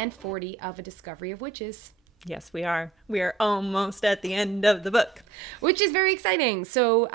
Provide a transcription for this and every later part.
and 40 of A Discovery of Witches. Yes, we are. We are almost at the end of the book. Which is very exciting. So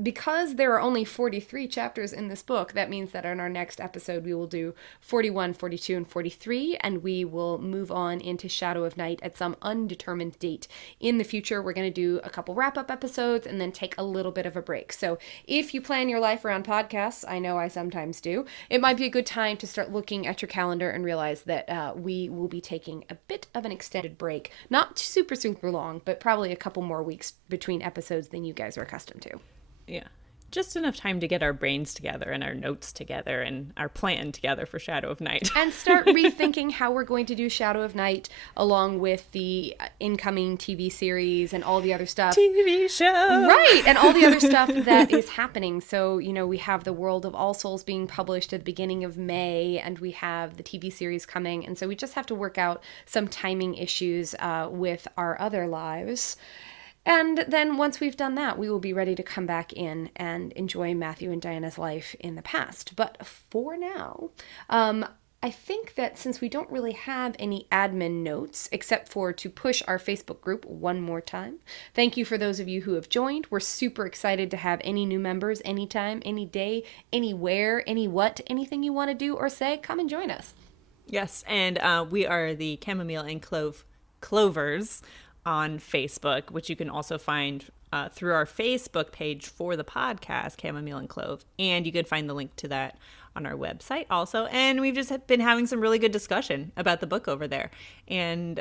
because there are only 43 chapters in this book, that means that in our next episode we will do 41, 42, and 43, and we will move on into Shadow of Night at some undetermined date. In the future, we're going to do a couple wrap-up episodes and then take a little bit of a break. So if you plan your life around podcasts, I know I sometimes do, it might be a good time to start looking at your calendar and realize that we will be taking a bit of an extended break. Not super, super long, but probably a couple more weeks between episodes than you guys are accustomed to. Yeah. Just enough time to get our brains together and our notes together and our plan together for Shadow of Night. And start rethinking how we're going to do Shadow of Night along with the incoming TV series and all the other stuff. TV show! Right! And all the other stuff that is happening. So, you know, we have The World of All Souls being published at the beginning of May, and we have the TV series coming. And so we just have to work out some timing issues with our other lives. And then once we've done that, we will be ready to come back in and enjoy Matthew and Diana's life in the past. But for now, I think that since we don't really have any admin notes, except for to push our Facebook group one more time, thank you for those of you who have joined. We're super excited to have any new members anytime, any day, anywhere, anything you want to do or say, come and join us. Yes, and we are the Chamomile and Clove Clovers on Facebook, which you can also find through our Facebook page for the podcast, Chamomile and Clove. And you can find the link to that on our website also. And we've just been having some really good discussion about the book over there. And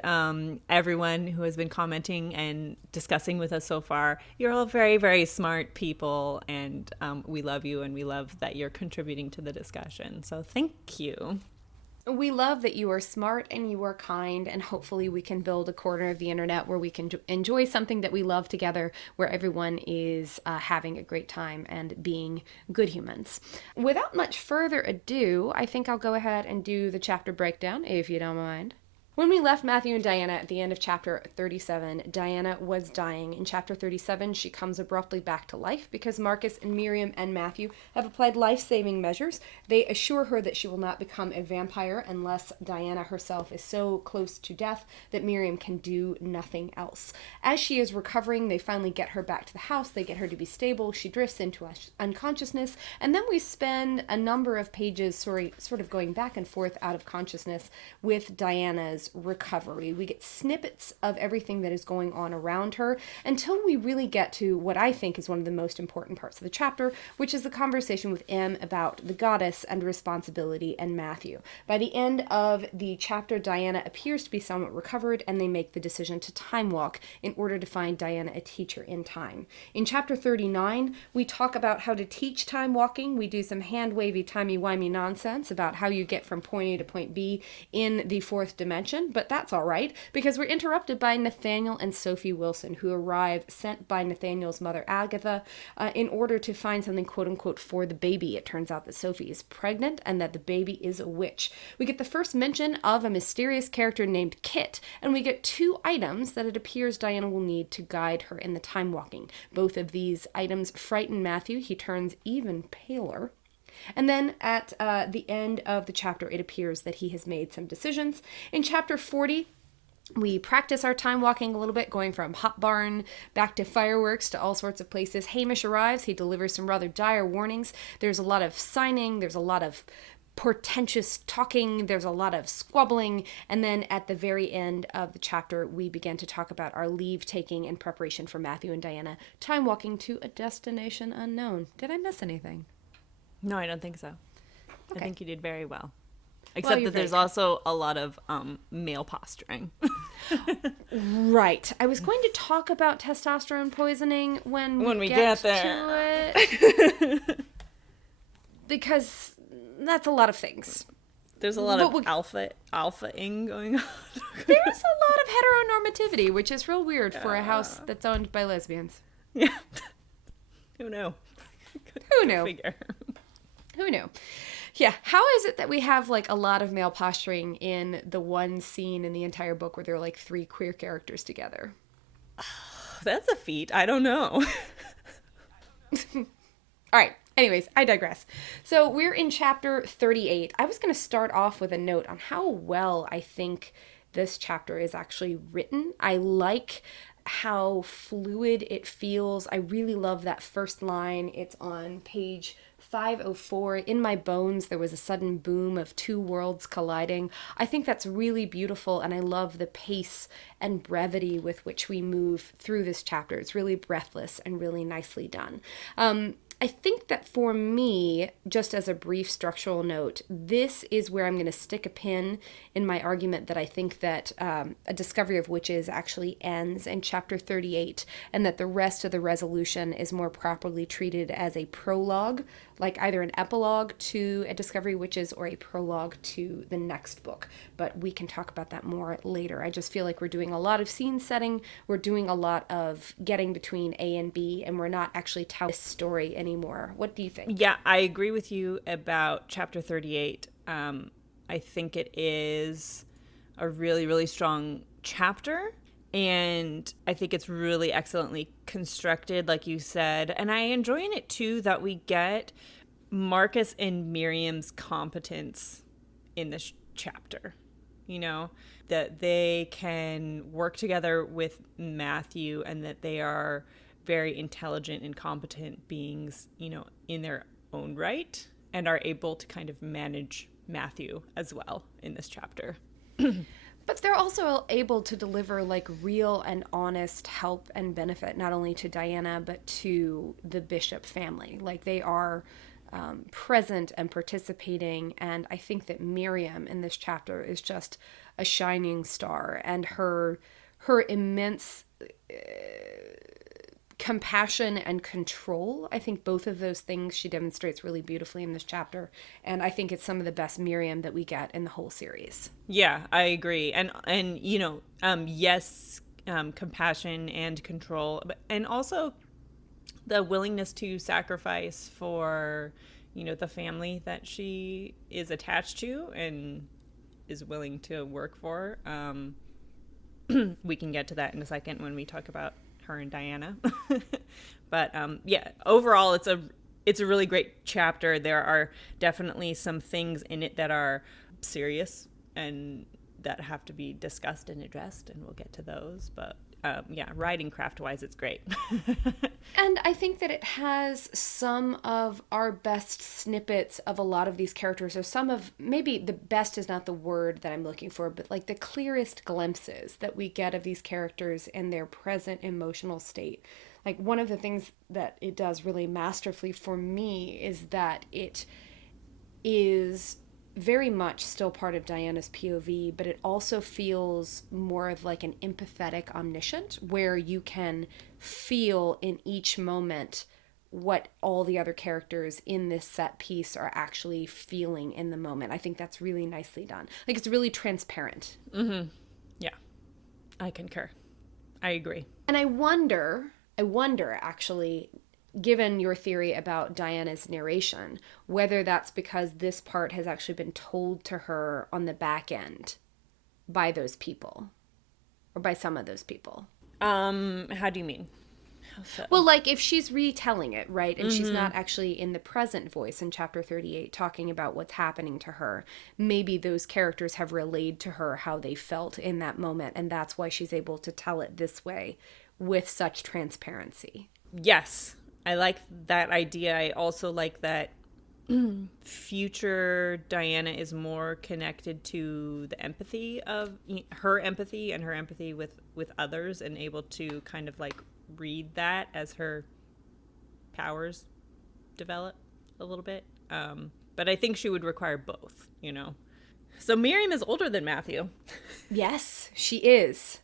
everyone who has been commenting and discussing with us so far, you're all very, very smart people. And we love you, and we love that you're contributing to the discussion. So thank you. We love that you are smart and you are kind, and hopefully we can build a corner of the internet where we can enjoy something that we love together, where everyone is having a great time and being good humans. Without much further ado, I think I'll go ahead and do the chapter breakdown, if you don't mind. When we left Matthew and Diana at the end of chapter 37, Diana was dying. In chapter 37, she comes abruptly back to life because Marcus and Miriam and Matthew have applied life-saving measures. They assure her that she will not become a vampire unless Diana herself is so close to death that Miriam can do nothing else. As she is recovering, they finally get her back to the house. They get her to be stable. She drifts into unconsciousness, and then we spend a number of pages sort of going back and forth out of consciousness with Diana's recovery. We get snippets of everything that is going on around her until we really get to what I think is one of the most important parts of the chapter, which is the conversation with M about the goddess and responsibility and Matthew. By the end of the chapter, Diana appears to be somewhat recovered, and they make the decision to time walk in order to find Diana a teacher in time. In chapter 39, we talk about how to teach time walking. We do some hand-wavy, timey-wimey nonsense about how you get from point A to point B in the fourth dimension. But that's all right, because we're interrupted by Nathaniel and Sophie Wilson, who arrive sent by Nathaniel's mother, Agatha, in order to find something, quote-unquote, for the baby. It turns out that Sophie is pregnant and that the baby is a witch. We get the first mention of a mysterious character named Kit, and we get two items that it appears Diana will need to guide her in the time walking. Both of these items frighten Matthew. He turns even paler. And then at the end of the chapter, it appears that he has made some decisions. In chapter 40, we practice our time walking a little bit, going from Hop Barn back to fireworks to all sorts of places. Hamish arrives. He delivers some rather dire warnings. There's a lot of signing. There's a lot of portentous talking. There's a lot of squabbling. And then at the very end of the chapter, we begin to talk about our leave taking in preparation for Matthew and Diana time walking to a destination unknown. Did I miss anything? No, I don't think so. Okay. I think you did very well. Except that there's also a lot of male posturing. Right. I was going to talk about testosterone poisoning when we get there. to it. Because that's a lot of things. There's a lot of alpha-ing going on. There's a lot of heteronormativity, which is real weird for a house that's owned by lesbians. Yeah. Who knew? Who knew? Who knew? Yeah, how is it that we have, like, a lot of male posturing in the one scene in the entire book where there are, like, 3 queer characters together? That's a feat. I don't know. All right. Anyways, I digress. So we're in chapter 38. I was going to start off with a note on how well I think this chapter is actually written. I like how fluid it feels. I really love that first line. It's on page 504. In my bones, there was a sudden boom of two worlds colliding. I think that's really beautiful, and I love the pace and brevity with which we move through this chapter. It's really breathless and really nicely done. I think that for me, just as a brief structural note, this is where I'm going to stick a pin in my argument that I think that A Discovery of Witches actually ends in chapter 38, and that the rest of the resolution is more properly treated as a prologue, like either an epilogue to A Discovery of Witches or a prologue to the next book. But we can talk about that more later. I just feel like we're doing a lot of scene setting, we're doing a lot of getting between A and B, and we're not actually telling this story anymore. What do you think? Yeah, I agree with you about chapter 38. I think it is a really, really strong chapter. And I think it's really excellently constructed, like you said. And I enjoy in it, too, that we get Marcus and Miriam's competence in this chapter. You know, that they can work together with Matthew and that they are very intelligent and competent beings, you know, in their own right, and are able to kind of manage Matthew as well in this chapter. But they're also able to deliver like real and honest help and benefit, not only to Diana, but to the Bishop family. Like they are present and participating. And I think that Miriam in this chapter is just a shining star, and her immense compassion and control. I think both of those things she demonstrates really beautifully in this chapter, and I think it's some of the best Miriam that we get in the whole series. Yeah, I agree. And you know, yes, compassion and control, and also the willingness to sacrifice for, you know, the family that she is attached to and is willing to work for. We can get to that in a second when we talk about her and Diana. But yeah, overall it's a really great chapter. There are definitely some things in it that are serious and that have to be discussed and addressed, and we'll get to those. But yeah, writing craft wise, it's great. And I think that it has some of our best snippets of a lot of these characters, or some of, maybe the best is not the word that I'm looking for, but like the clearest glimpses that we get of these characters in their present emotional state. Like one of the things that it does really masterfully for me is that it is very much still part of Diana's POV, but it also feels more of like an empathetic omniscient, where you can feel in each moment what all the other characters in this set piece are actually feeling in the moment. I think that's really nicely done. Like it's really transparent. Mm-hmm. Yeah, I concur. I agree. And I wonder actually, given your theory about Diana's narration, whether that's because this part has actually been told to her on the back end by those people, or by some of those people. How do you mean? How so? Well, like if she's retelling it, right? And she's not actually in the present voice in chapter 38 talking about what's happening to her. Maybe those characters have relayed to her how they felt in that moment, and that's why she's able to tell it this way with such transparency. Yes, I like that idea. I also like that future Diana is more connected to the empathy of her empathy and her empathy with others, and able to kind of like read that as her powers develop a little bit. But I think she would require both, you know. So Miriam is older than Matthew. Yes, she is.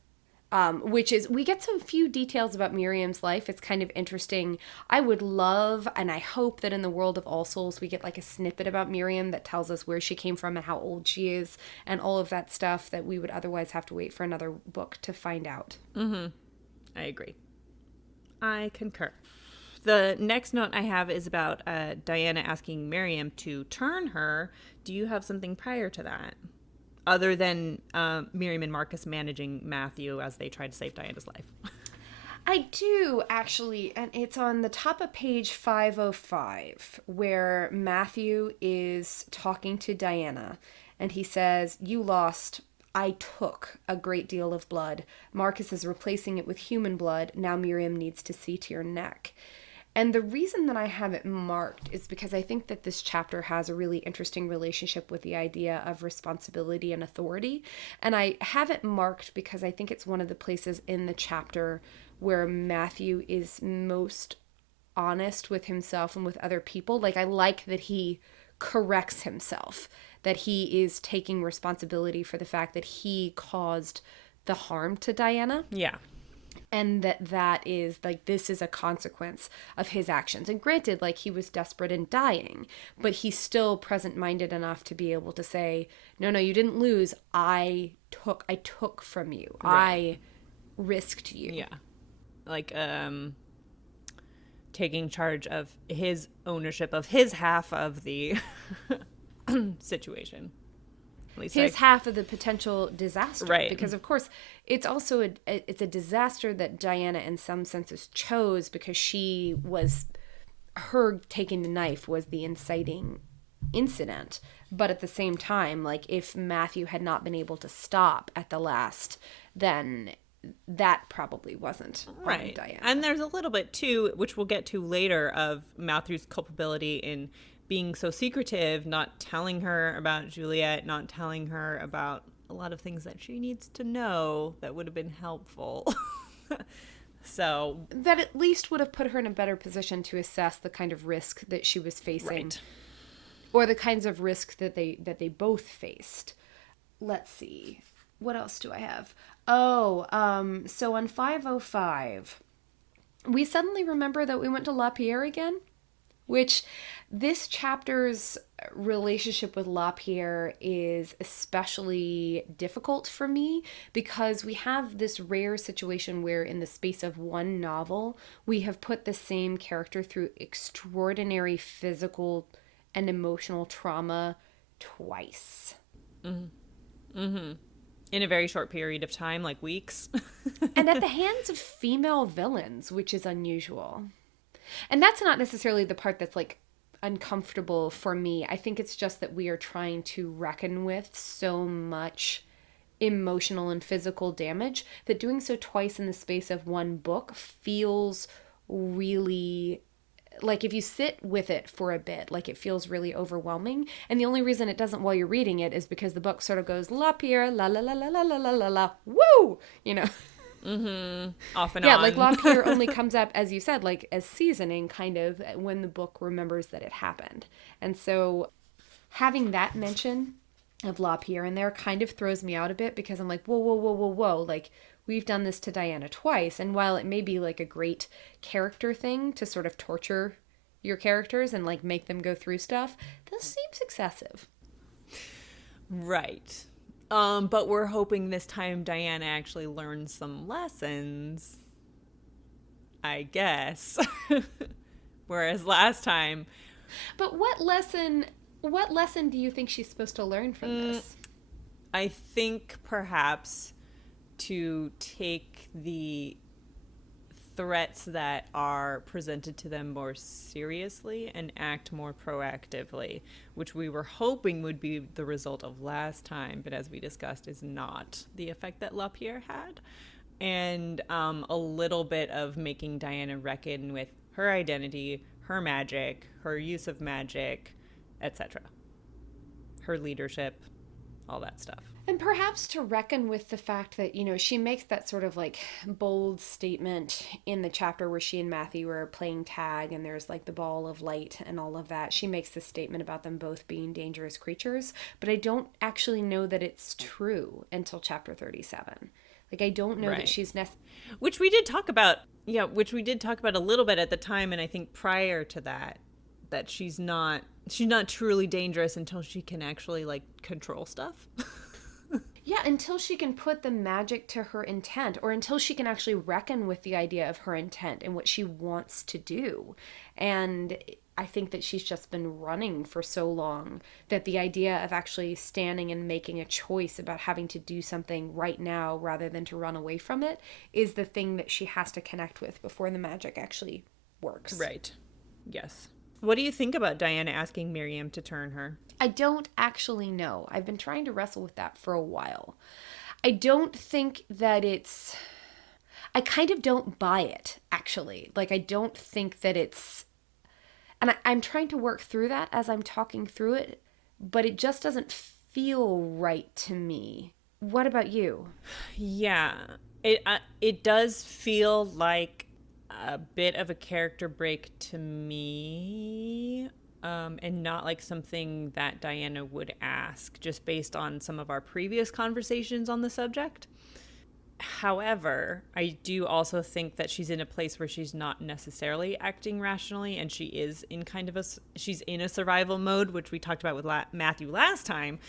Which is, we get some few details about Miriam's life. It's kind of interesting. I would love, and I hope that in the world of All Souls, we get like a snippet about Miriam that tells us where she came from and how old she is and all of that stuff that we would otherwise have to wait for another book to find out. Mm-hmm. I agree. I concur. The next note I have is about Diana asking Miriam to turn her. Do you have something prior to that? Other than Miriam and Marcus managing Matthew as they try to save Diana's life. I do, actually, and it's on the top of page 505, where Matthew is talking to Diana, and he says, "You lost. I took a great deal of blood. Marcus is replacing it with human blood. Now Miriam needs to see to your neck." And the reason that I have it marked is because I think that this chapter has a really interesting relationship with the idea of responsibility and authority. And I have it marked because I think it's one of the places in the chapter where Matthew is most honest with himself and with other people. Like, I like that he corrects himself, that he is taking responsibility for the fact that he caused the harm to Diana. Yeah. And that is like, this is a consequence of his actions. And granted, like, he was desperate and dying, but he's still present-minded enough to be able to say, no, you didn't lose. I took from you. Right. I risked you. Yeah. Like, taking charge of his ownership of his half of the situation. At least his half of the potential disaster. Right. Because, of course, it's also it's a disaster that Diana, in some senses, chose, because her taking the knife was the inciting incident. But at the same time, like, if Matthew had not been able to stop at the last, then that probably wasn't right. Diana. And there's a little bit, too, which we'll get to later, of Matthew's culpability in being so secretive, not telling her about Juliet, not telling her about a lot of things that she needs to know that would have been helpful. So that at least would have put her in a better position to assess the kind of risk that she was facing. Right. Or the kinds of risk that they both faced. Let's see. What else do I have? So on 505, we suddenly remember that we went to LaPierre again, which this chapter's relationship with LaPierre is especially difficult for me, because we have this rare situation where in the space of one novel, we have put the same character through extraordinary physical and emotional trauma twice. Mm-hmm. Mm-hmm. In a very short period of time, like weeks. And at the hands of female villains, which is unusual. And that's not necessarily the part that's, like, uncomfortable for me. I think it's just that we are trying to reckon with so much emotional and physical damage that doing so twice in the space of one book feels really, like, if you sit with it for a bit, like, it feels really overwhelming. And the only reason it doesn't while you're reading it is because the book sort of goes LaPierre, la la la la la la la la la, woo, you know. Mm-hmm. Off and on. Yeah, on. like, LaPierre only comes up, as you said, like, as seasoning, kind of, when the book remembers that it happened. And so having that mention of LaPierre in there kind of throws me out a bit, because I'm like, whoa. Like, we've done this to Diana twice. And while it may be, like, a great character thing to sort of torture your characters and, like, make them go through stuff, this seems excessive. Right. But we're hoping this time Diana actually learns some lessons, I guess. Whereas last time... But what lesson do you think she's supposed to learn from this? I think perhaps to take the threats that are presented to them more seriously and act more proactively, which we were hoping would be the result of last time, but as we discussed, is not the effect that LaPierre had. And a little bit of making Diana reckon with her identity, her magic, her use of magic, etc. Her leadership, all that stuff. And perhaps to reckon with the fact that, you know, she makes that sort of, like, bold statement in the chapter where she and Matthew are playing tag and there's, like, the ball of light and all of that. She makes this statement about them both being dangerous creatures, but I don't actually know that it's true until chapter 37. Like, I don't know that she's which we did talk about. Yeah, which we did talk about a little bit at the time, and I think prior to that she's not truly dangerous until she can actually, like, control stuff. Yeah, until she can put the magic to her intent, or until she can actually reckon with the idea of her intent and what she wants to do. And I think that she's just been running for so long that the idea of actually standing and making a choice about having to do something right now rather than to run away from it is the thing that she has to connect with before the magic actually works. Right. Yes. What do you think about Diana asking Miriam to turn her? I don't actually know. I've been trying to wrestle with that for a while. I don't think that it's. I kind of don't buy it, actually. Like, I don't think that it's. And I'm trying to work through that as I'm talking through it, but it just doesn't feel right to me. What about you? Yeah, it does feel like a bit of a character break to me, and not like something that Diana would ask, just based on some of our previous conversations on the subject. However, I do also think that she's in a place where she's not necessarily acting rationally, and she is in kind of she's in a survival mode, which we talked about with Matthew last time,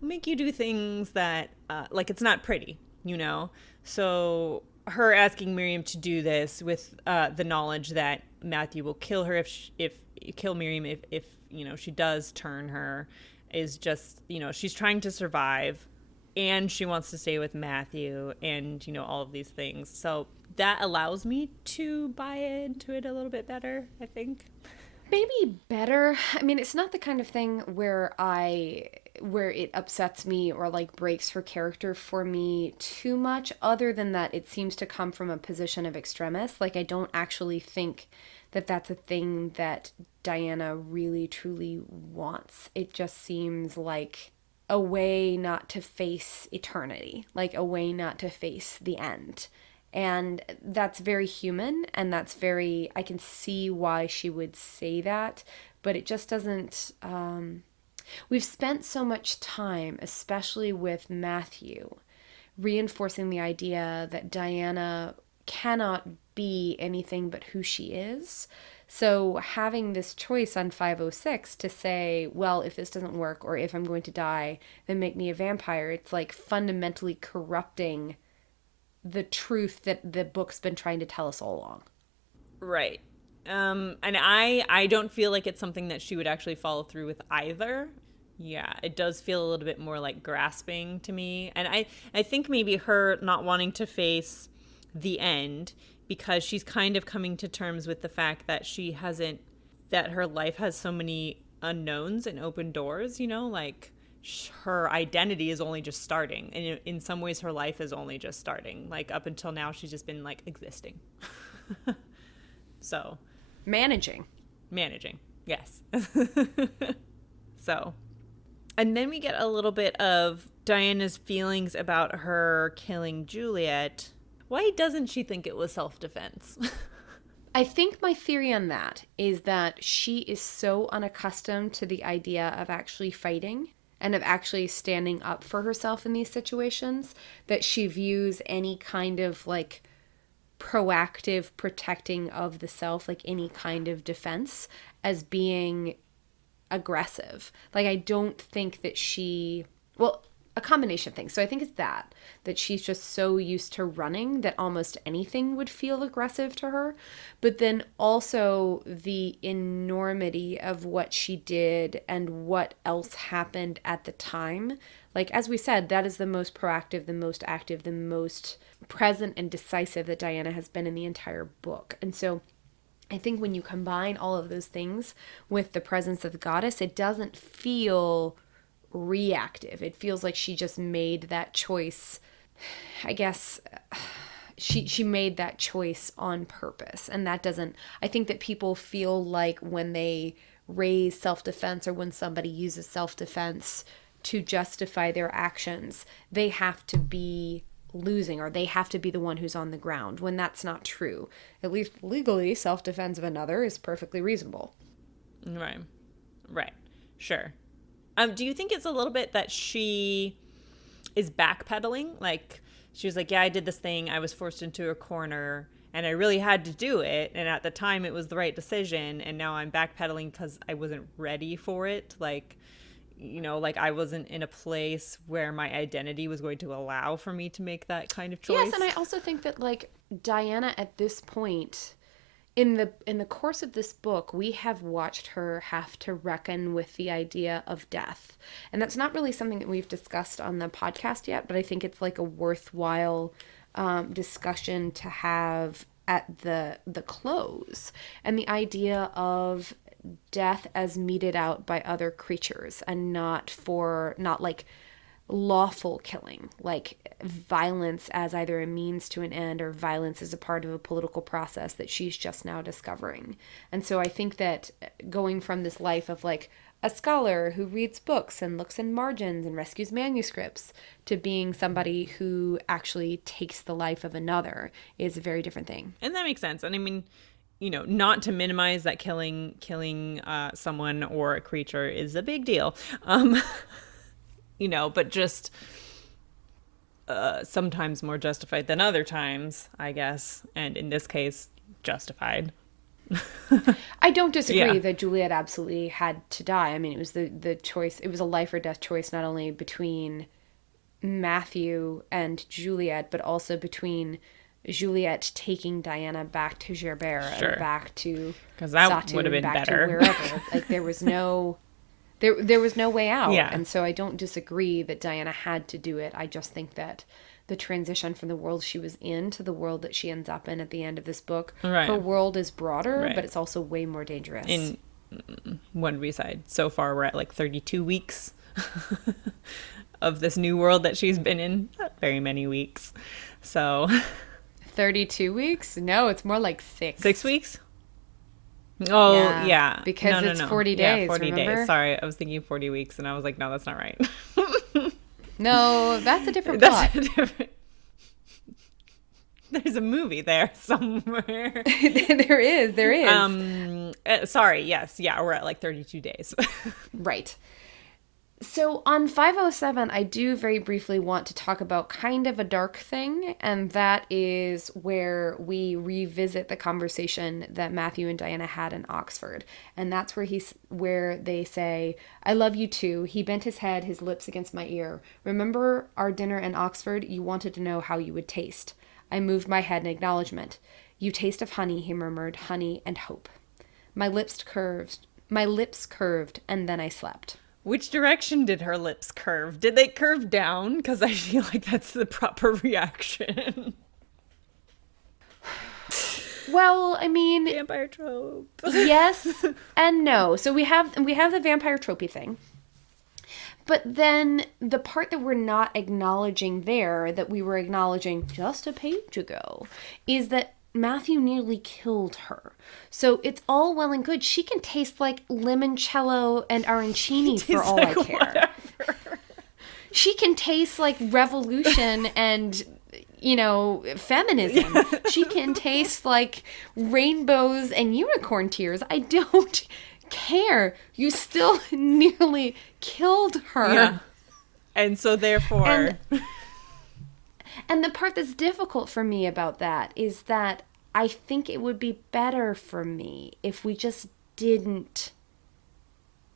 will make you do things that, like, it's not pretty, you know? So her asking Miriam to do this with the knowledge that Matthew will kill her if kill Miriam if you know, she does turn her, is just, you know, she's trying to survive, and she wants to stay with Matthew, and, you know, all of these things. So that allows me to buy into it a little bit better, I think. Maybe better. I mean, it's not the kind of thing where it upsets me or like breaks her character for me too much, other than that it seems to come from a position of extremis. Like, I don't actually think that that's a thing that Diana really truly wants. It just seems like a way not to face eternity, like a way not to face the end. And that's very human, and that's very, I can see why she would say that, but it just doesn't. We've spent so much time, especially with Matthew, reinforcing the idea that Diana cannot be anything but who she is. So having this choice on 506 to say, well, if this doesn't work, or if I'm going to die, then make me a vampire, it's like fundamentally corrupting the truth that the book's been trying to tell us all along. Right. And I don't feel like it's something that she would actually follow through with either. Yeah, it does feel a little bit more like grasping to me. And I think maybe her not wanting to face the end because she's kind of coming to terms with the fact that that her life has so many unknowns and open doors, you know, like her identity is only just starting. And in some ways her life is only just starting. Like, up until now, she's just been like existing. So. Managing. Yes. So. And then we get a little bit of Diana's feelings about her killing Juliet. Why doesn't she think it was self-defense? I think my theory on that is that she is so unaccustomed to the idea of actually fighting and of actually standing up for herself in these situations that she views any kind of like proactive protecting of the self, like any kind of defense, as being aggressive. Like, I don't think that well, a combination of things. So I think it's that she's just so used to running that almost anything would feel aggressive to her. But then also the enormity of what she did and what else happened at the time. Like, as we said, that is the most proactive, the most active, the most present and decisive that Diana has been in the entire book. And so I think when you combine all of those things with the presence of the goddess, it doesn't feel reactive. It feels like she just made that choice. I guess she made that choice on purpose. And that doesn't, I think that people feel like when they raise self-defense or when somebody uses self-defense to justify their actions, they have to be losing, or they have to be the one who's on the ground, when that's not true. At least legally, self-defense of another is perfectly reasonable. Right. Sure. Do you think it's a little bit that she is backpedaling? Like, she was like, yeah, I did this thing. I was forced into a corner and I really had to do it. And at the time it was the right decision. And now I'm backpedaling because I wasn't ready for it. Like, you know, like I wasn't in a place where my identity was going to allow for me to make that kind of choice. Yes, and I also think that, like, Diana at this point in the course of this book, we have watched her have to reckon with the idea of death. And that's not really something that we've discussed on the podcast yet, but I think it's like a worthwhile discussion to have at the close. And the idea of death as meted out by other creatures, and not like lawful killing, like violence as either a means to an end or violence as a part of a political process that she's just now discovering. And so I think that going from this life of like a scholar who reads books and looks in margins and rescues manuscripts to being somebody who actually takes the life of another is a very different thing. And that makes sense. And I mean, not to minimize that killing someone or a creature is a big deal. But just sometimes more justified than other times, I guess. And in this case, justified. I don't disagree that Juliet absolutely had to die. I mean, it was the choice. It was a life or death choice, not only between Matthew and Juliet, but also between Juliet taking Diana back to Gerbert and back to because that Satu would have been back better. To wherever. Like there was no way out. Yeah. And so I don't disagree that Diana had to do it. I just think that the transition from the world she was in to the world that she ends up in at the end of this book, her world is broader, but it's also way more dangerous. In one B-side, so far we're at like 32 weeks of this new world that she's been in. Not very many weeks. So 32 weeks? No, it's more like 6. 6 weeks? Oh, yeah. Because it's 40 days, yeah, 40 remember? days. Sorry, I was thinking 40 weeks, and I was like, no, that's not right. No, that's a different plot. There's a movie there somewhere. There is. Sorry, yes. Yeah, we're at like 32 days. Right. So on 507, I do very briefly want to talk about kind of a dark thing, and that is where we revisit the conversation that Matthew and Diana had in Oxford. And that's where they say, "I love you too." He bent his head, his lips against my ear. "Remember our dinner in Oxford? You wanted to know how you would taste." I moved my head in acknowledgement. "You taste of honey," he murmured, "honey and hope." My lips curved, and then I slept. Which direction did her lips curve? Did they curve down? Because I feel like that's the proper reaction. Well, I mean, vampire trope. Yes and no. So we have the vampire tropey thing. But then the part that we're not acknowledging there, that we were acknowledging just a page ago, is that Matthew nearly killed her. So it's all well and good. She can taste like limoncello and arancini for all I care. Whatever. She can taste like revolution and, feminism. She can taste like rainbows and unicorn tears. I don't care. You still nearly killed her. Yeah. And so therefore... And the part that's difficult for me about that is that I think it would be better for me if we just didn't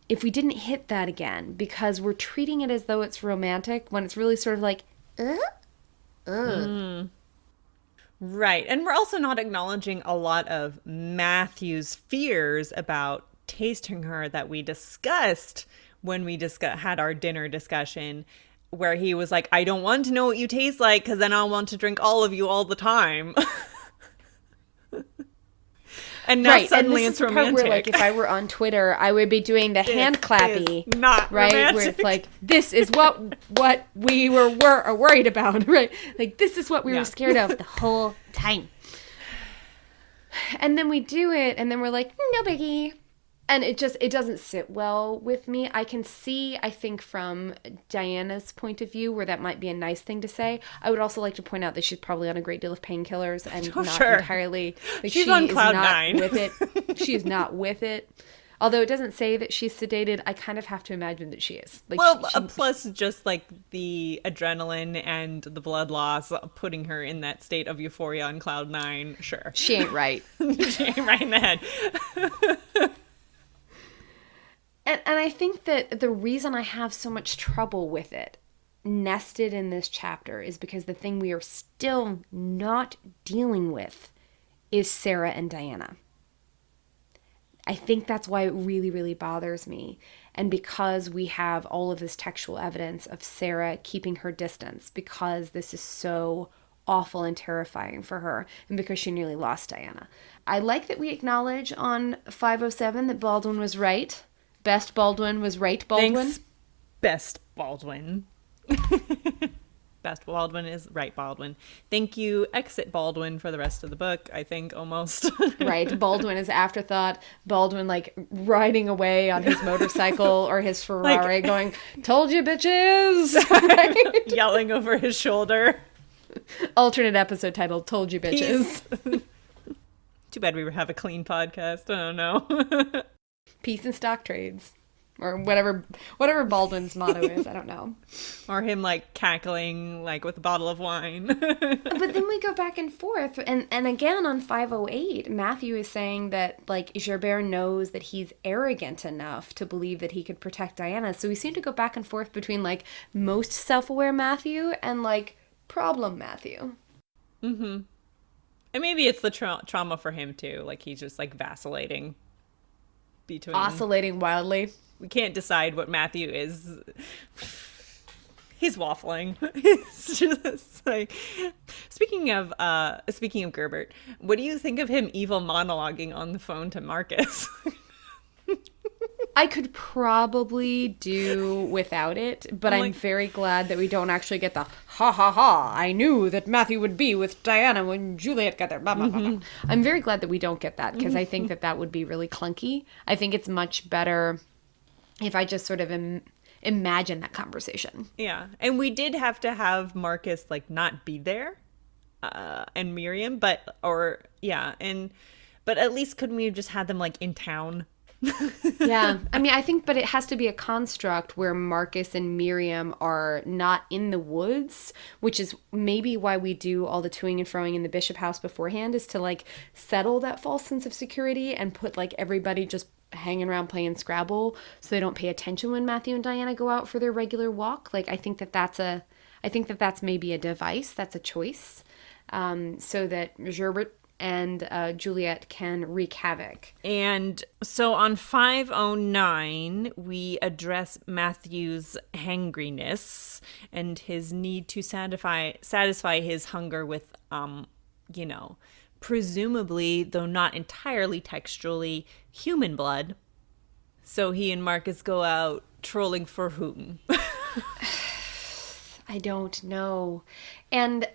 hit that again, because we're treating it as though it's romantic when it's really sort of like, Right. And we're also not acknowledging a lot of Matthew's fears about tasting her that we discussed when we had our dinner discussion, where he was like, "I don't want to know what you taste like, because then I'll want to drink all of you all the time." And now suddenly it's romantic. Where, like, if I were on Twitter, I would be doing the hand clappy, not right? Romantic. Where it's like, this is what we were worried about, right? Like, this is what we were scared of the whole time. And then we do it, and then we're like, no biggie. And it doesn't sit well with me. I can see, I think, from Diana's point of view, where that might be a nice thing to say. I would also like to point out that she's probably on a great deal of painkillers and not entirely. Like, she's on cloud 9 with it. She is not with it. Although it doesn't say that she's sedated, I kind of have to imagine that she is. Like, well, plus just like the adrenaline and the blood loss putting her in that state of euphoria on cloud 9. Sure, she ain't right. She ain't right in the head. And I think that the reason I have so much trouble with it nested in this chapter is because the thing we are still not dealing with is Sarah and Diana. I think that's why it really, really bothers me. And because we have all of this textual evidence of Sarah keeping her distance, because this is so awful and terrifying for her, and because she nearly lost Diana. I like that we acknowledge on 507 that Baldwin was right. Best Baldwin was right, Baldwin. Thanks, Best Baldwin. Best Baldwin is right, Baldwin. Thank you, Exit Baldwin, for the rest of the book, I think, almost. Right, Baldwin is afterthought. Baldwin, like, riding away on his motorcycle or his Ferrari, like, going, told you, bitches! Right? Yelling over his shoulder. Alternate episode title, Told You, Bitches. Too bad we have a clean podcast. I don't know. Peace and stock trades. Or whatever Baldwin's motto is, I don't know. Or him, like, cackling, like, with a bottle of wine. But then we go back and forth. And again, on 508, Matthew is saying that, like, Gerbert knows that he's arrogant enough to believe that he could protect Diana. So we seem to go back and forth between, like, most self-aware Matthew and, like, problem Matthew. Mm-hmm. And maybe it's the trauma for him, too. Like, he's just, like, vacillating between... Oscillating wildly. We can't decide what Matthew is. He's waffling. It's just like... Speaking of Gerbert, what do you think of him evil monologuing on the phone to Marcus? I could probably do without it, but I'm very glad that we don't actually get the ha ha ha. I knew that Matthew would be with Diana when Juliet got there. Blah, blah, blah, blah. I'm very glad that we don't get that, because I think that would be really clunky. I think it's much better if I just sort of imagine that conversation. Yeah, and we did have to have Marcus, like, not be there, and Miriam, but at least couldn't we have just had them, like, in town? Yeah, I mean, I think, but it has to be a construct where Marcus and Miriam are not in the woods, which is maybe why we do all the toing and froing in the Bishop house beforehand, is to, like, settle that false sense of security and put, like, everybody just hanging around playing Scrabble so they don't pay attention when Matthew and Diana go out for their regular walk. Like, I think that that's maybe a device, that's a choice, so that Gerbert and Juliet can wreak havoc. And so on 509, we address Matthew's hangriness and his need to satisfy his hunger with, presumably, though not entirely textually, human blood. So he and Marcus go out trolling for whom? I don't know. And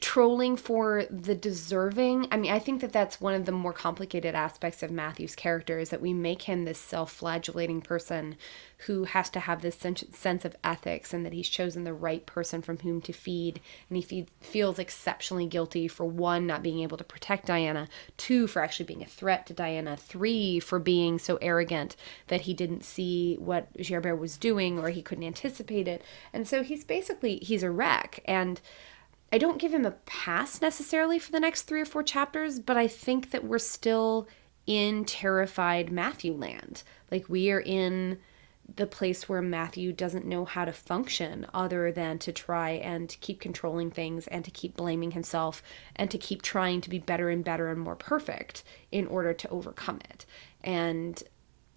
trolling for the deserving. I mean, I think that that's one of the more complicated aspects of Matthew's character, is that we make him this self-flagellating person who has to have this sense of ethics, and that he's chosen the right person from whom to feed. And he feels exceptionally guilty for, 1, not being able to protect Diana, 2, for actually being a threat to Diana, 3, for being so arrogant that he didn't see what Gerbert was doing, or he couldn't anticipate it. And so he's a wreck. And I don't give him a pass necessarily for the next 3 or 4 chapters, but I think that we're still in terrified Matthew land. Like, we are in the place where Matthew doesn't know how to function other than to try and keep controlling things, and to keep blaming himself, and to keep trying to be better and better and more perfect in order to overcome it. And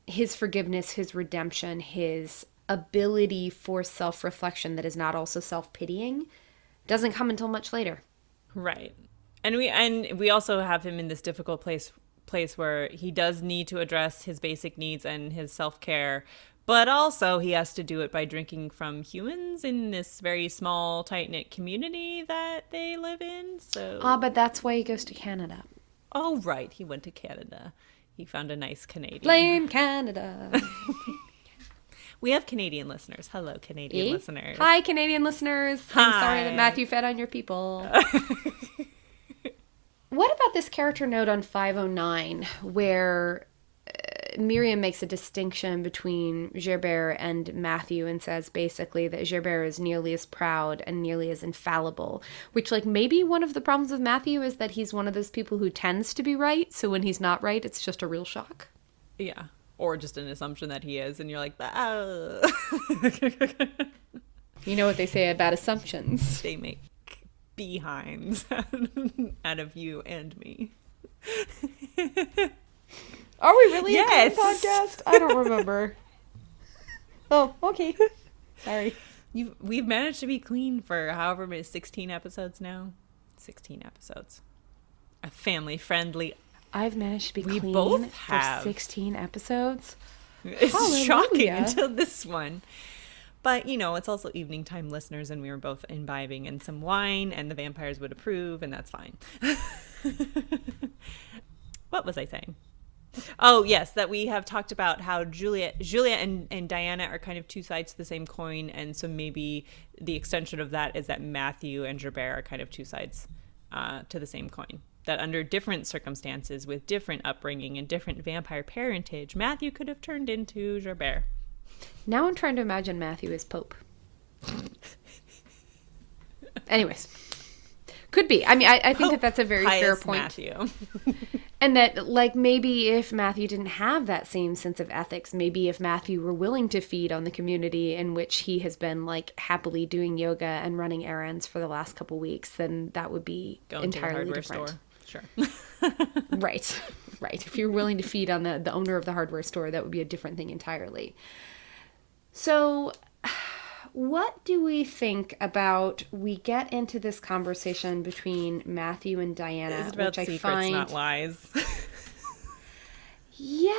his forgiveness, his redemption, his ability for self-reflection that is not also self-pitying doesn't come until much later. Right. And we also have him in this difficult place where he does need to address his basic needs and his self-care, but also he has to do it by drinking from humans in this very small, tight-knit community that they live in. So but that's why he goes to Canada. Oh, right. He went to Canada. He found a nice Canadian. Blame Canada. We have Canadian listeners. Hello, Canadian listeners. Hi, Canadian listeners. Hi. I'm sorry that Matthew fed on your people. What about this character note on 509 where Miriam makes a distinction between Gerbert and Matthew and says basically that Gerbert is nearly as proud and nearly as infallible, which, like, maybe one of the problems with Matthew is that he's one of those people who tends to be right, so when he's not right, it's just a real shock. Yeah. Or just an assumption that he is, and you're like, oh. You know what they say about assumptions. They make behinds out of you and me. Are we really Yes. a clean podcast? I don't remember. Oh, okay. Sorry. We've managed to be clean for however many, 16 episodes now. 16 episodes. A family-friendly. I've managed to be We clean both for have. 16 episodes. It's Hallelujah. shocking until this one. But, you know, it's also evening time listeners, and we were both imbibing in some wine, and the vampires would approve, and that's fine. What was I saying? Oh, yes, that we have talked about how Julia and Diana are kind of two sides to the same coin, and so maybe the extension of that is that Matthew and Gerbert are kind of two sides to the same coin. That under different circumstances, with different upbringing and different vampire parentage, Matthew could have turned into Gerbert. Now I'm trying to imagine Matthew as Pope. Anyways. Could be. I mean, I think that that's a very fair point. Matthew. And that, like, maybe if Matthew didn't have that same sense of ethics, maybe if Matthew were willing to feed on the community in which he has been, like, happily doing yoga and running errands for the last couple weeks, then that would be entirely different. Store. Sure. Right. Right. If you're willing to feed on the owner of the hardware store, that would be a different thing entirely. So, what do we think about, we get into this conversation between Matthew and Diana, It's about which I secrets, find... not lies. Yeah,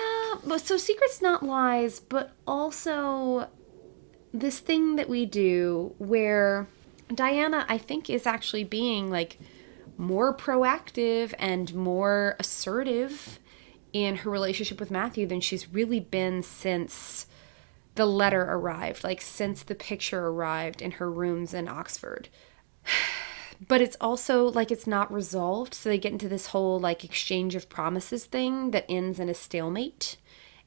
but so secrets, not lies, but also this thing that we do where Diana, I think, is actually being, like, more proactive and more assertive in her relationship with Matthew than she's really been since the letter arrived, like since the picture arrived in her rooms in Oxford. But it's also like it's not resolved, so they get into this whole like exchange of promises thing that ends in a stalemate,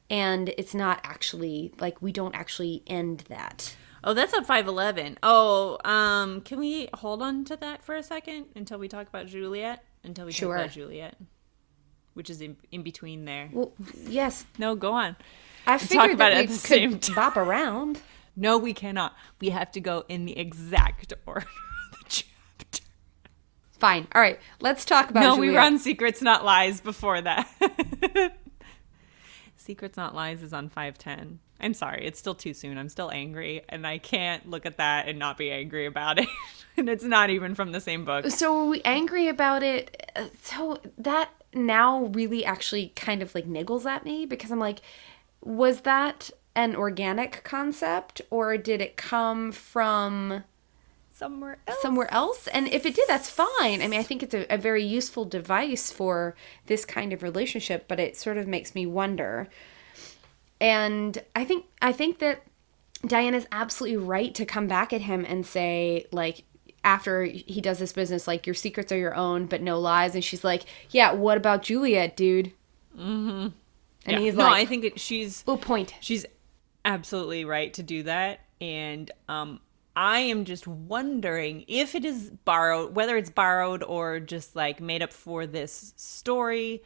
and it's not actually like we don't actually end that. Oh, that's on 511. Oh, can we hold on to that for a second until we talk about Juliet? Until we talk about Juliet, which is in between there. Well, yes. No, go on. I figured about that it we at the could same time. bop around. No, we cannot. We have to go in the exact order of the chapter. Fine. All right. Let's talk about Juliet. We run Secrets Not Lies before that. Secrets Not Lies is on 510. I'm sorry. It's still too soon. I'm still angry, and I can't look at that and not be angry about it. And it's not even from the same book. So are we angry about it? So that now really actually kind of like niggles at me because I'm like, was that an organic concept or did it come from somewhere else? And if it did, that's fine. I mean, I think it's a very useful device for this kind of relationship, but it sort of makes me wonder. And I think that Diana's absolutely right to come back at him and say, like, after he does this business, like, your secrets are your own, but no lies. And she's like, yeah, what about Juliet, dude? Mm-hmm. And he's no, like, I think that she's absolutely right to do that. And I am just wondering if it is borrowed, whether it's borrowed or just like made up for this story.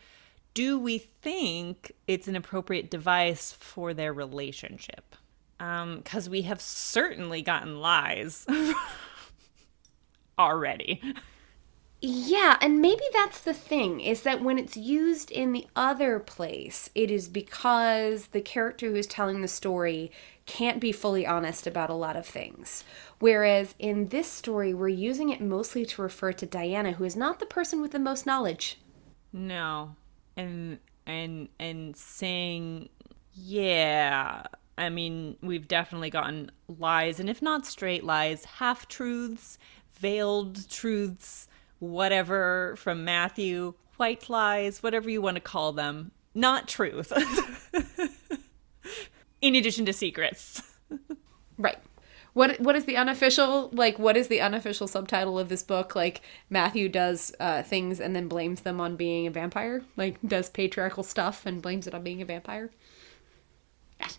Do we think it's an appropriate device for their relationship? Because we have certainly gotten lies already. Yeah, and maybe that's the thing, is that when it's used in the other place, it is because the character who's telling the story can't be fully honest about a lot of things. Whereas in this story, we're using it mostly to refer to Diana, who is not the person with the most knowledge. No. And saying, yeah, I mean, we've definitely gotten lies, and if not straight lies, half-truths, veiled truths, whatever, from Matthew, white lies, whatever you want to call them, not truth. In addition to secrets. Right. What is the unofficial, like, what is the unofficial subtitle of this book? Like, Matthew does things and then blames them on being a vampire? Like, does patriarchal stuff and blames it on being a vampire?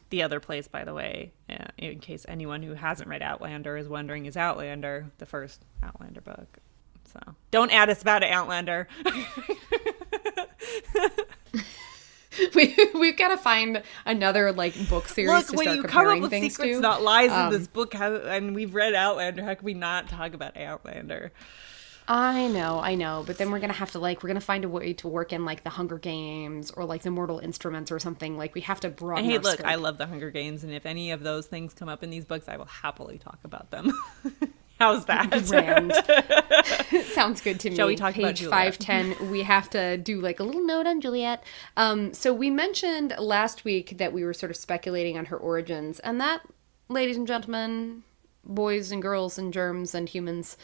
The other place, by the way, in case anyone who hasn't read Outlander is wondering, is Outlander, the first Outlander book. So don't add us about Outlander. We've got to find another like book series. Look, to when start you come up with things secrets, to. not lies in this book, and we've read Outlander, how can we not talk about Outlander? I know, but then we're gonna have to we're gonna find a way to work in like the Hunger Games or like the Mortal Instruments or something. Like we have to broaden Hey, our look, scope. I love the Hunger Games, and if any of those things come up in these books, I will happily talk about them. How's that? Grand. Sounds good to me. Shall we talk about Page Juliet? 510, we have to do like a little note on Juliet. So we mentioned last week that we were sort of speculating on her origins, and that, ladies and gentlemen, boys and girls and germs and humans,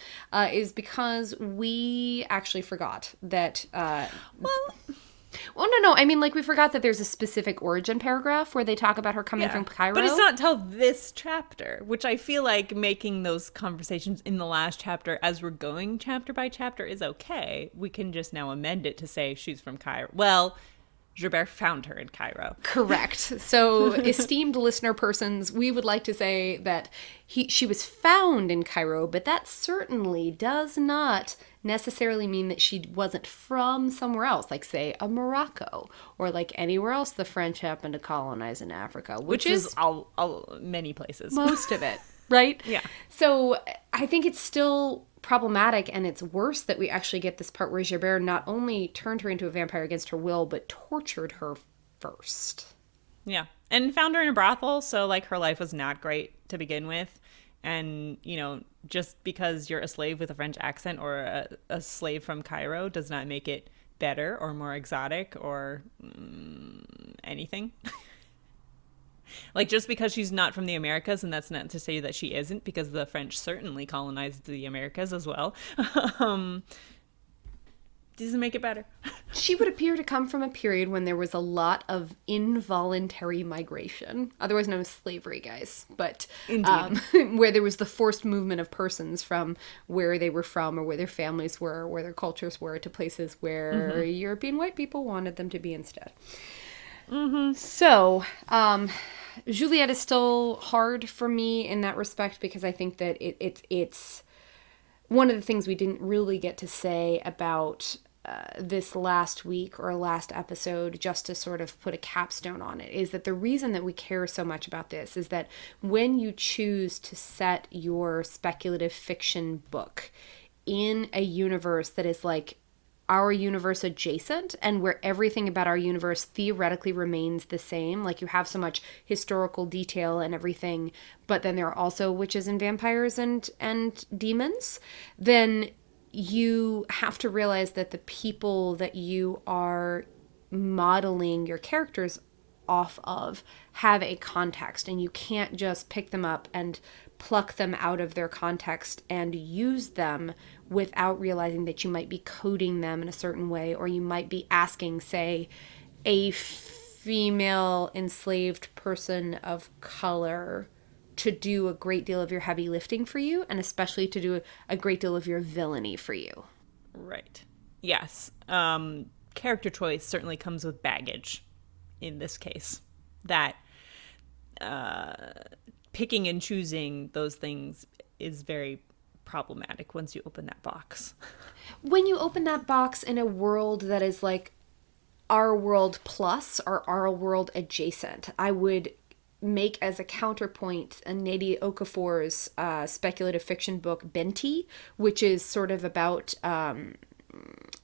is because we actually forgot that. Well, no. I mean, like, we forgot that there's a specific origin paragraph where they talk about her coming from Cairo. But it's not till this chapter, which I feel like making those conversations in the last chapter as we're going chapter by chapter is okay. We can just now amend it to say she's from Cairo. Well, Gerbert found her in Cairo. Correct. So, esteemed listener persons, we would like to say that she was found in Cairo, but that certainly does not necessarily mean that she wasn't from somewhere else, like say a Morocco or like anywhere else the French happened to colonize in Africa, which is all many places. most of it, right? Yeah. So I think it's still problematic, and it's worse that we actually get this part where Gerbert not only turned her into a vampire against her will, but tortured her first. Yeah. And found her in a brothel, so like her life was not great to begin with. And, you know, just because you're a slave with a French accent or a slave from Cairo does not make it better or more exotic or anything. Like, just because she's not from the Americas, and that's not to say that she isn't, because the French certainly colonized the Americas as well, doesn't make it better. She would appear to come from a period when there was a lot of involuntary migration, otherwise known as slavery, guys. But where there was the forced movement of persons from where they were from or where their families were or where their cultures were to places where European white people wanted them to be instead. So, Juliet is still hard for me in that respect because I think that it's one of the things we didn't really get to say about this last week or last episode, just to sort of put a capstone on it, is that the reason that we care so much about this is that when you choose to set your speculative fiction book in a universe that is like our universe adjacent and where everything about our universe theoretically remains the same, like you have so much historical detail and everything, but then there are also witches and vampires and demons, then you have to realize that the people that you are modeling your characters off of have a context, and you can't just pick them up and pluck them out of their context and use them without realizing that you might be coding them in a certain way, or you might be asking, say, a female enslaved person of color to do a great deal of your heavy lifting for you, and especially to do a great deal of your villainy for you. Right. Yes. Character choice certainly comes with baggage in this case. That picking and choosing those things is very problematic once you open that box. When you open that box in a world that is like our world plus or our world adjacent, I would make as a counterpoint a Nnedi Okofor's speculative fiction book Benti, which is sort of about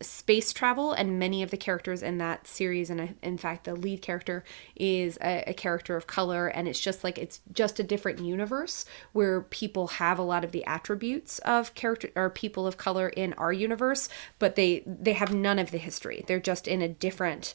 space travel, and many of the characters in that series, and in fact the lead character is a character of color, and it's just a different universe where people have a lot of the attributes of character or people of color in our universe, but they have none of the history. They're just in a different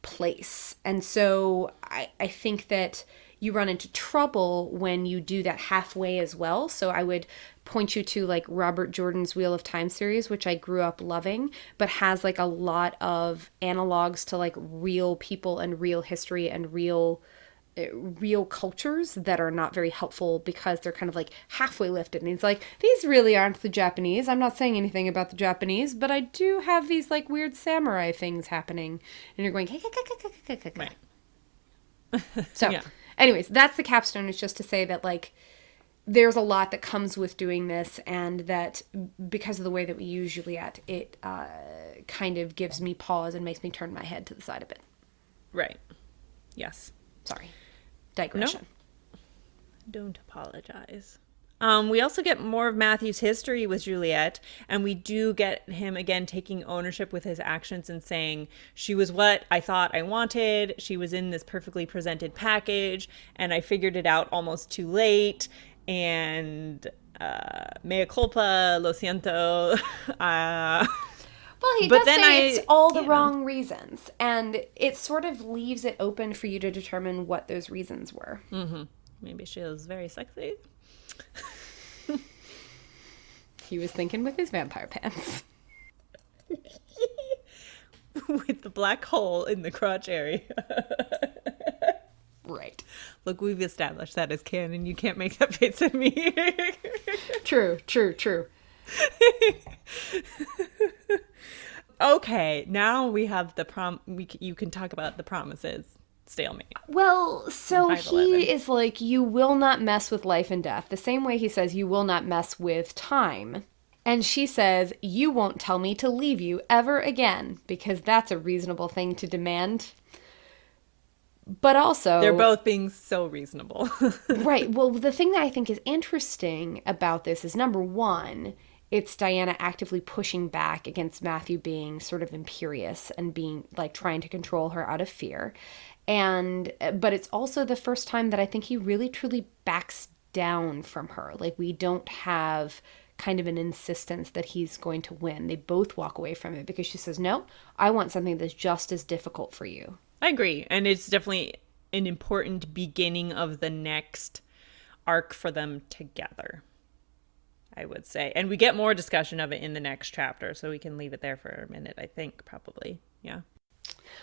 place. And so I think that you run into trouble when you do that halfway as well. So I would point you to like Robert Jordan's Wheel of Time series, which I grew up loving, but has like a lot of analogs to like real people and real history and real cultures that are not very helpful because they're kind of like halfway lifted. And he's like, these really aren't the Japanese. I'm not saying anything about the Japanese, but I do have these like weird samurai things happening. And you're going, right. So yeah. Anyways, that's the capstone. It's just to say that like there's a lot that comes with doing this, and that because of the way that we use Juliet, it kind of gives me pause and makes me turn my head to the side a bit. Right. Yes. Sorry. Digression. No. Don't apologize. We also get more of Matthew's history with Juliet, and we do get him again taking ownership with his actions and saying, she was what I thought I wanted. She was in this perfectly presented package, and I figured it out almost too late. And mea culpa, lo siento. Well, he But does then say it's all the you know, wrong reasons, and it sort of leaves it open for you to determine what those reasons were. maybe she was very sexy. He was thinking with his vampire pants. With the black hole in the crotch area. Right. Look, we've established that as canon. You can't make that face at me. True. Okay, now we have the you can talk about the promises. Stalemate. Well, so 511. he is like, you will not mess with life and death. The same way he says, you will not mess with time. And she says, you won't tell me to leave you ever again, because that's a reasonable thing to demand. But also... They're both being so reasonable. Right. Well, the thing that I think is interesting about this is, number one, it's Diana actively pushing back against Matthew being sort of imperious and being, like, trying to control her out of fear. But it's also the first time that I think he really truly backs down from her. Like, we don't have kind of an insistence that he's going to win. They both walk away from it because she says, no, I want something that's just as difficult for you. I agree. And it's definitely an important beginning of the next arc for them together, I would say. And we get more discussion of it in the next chapter, so we can leave it there for a minute, I think, probably. Yeah.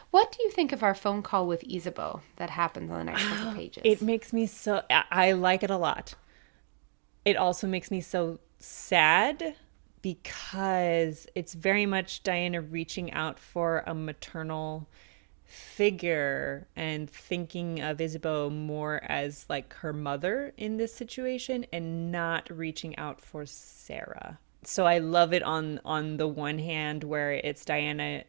What do you think of our phone call with Isabeau that happens on the next couple pages? It makes me so... I like it a lot. It also makes me so sad because it's very much Diana reaching out for a maternal figure and thinking of Isabeau more as like her mother in this situation and not reaching out for Sarah. So I love it on the one hand where it's Diana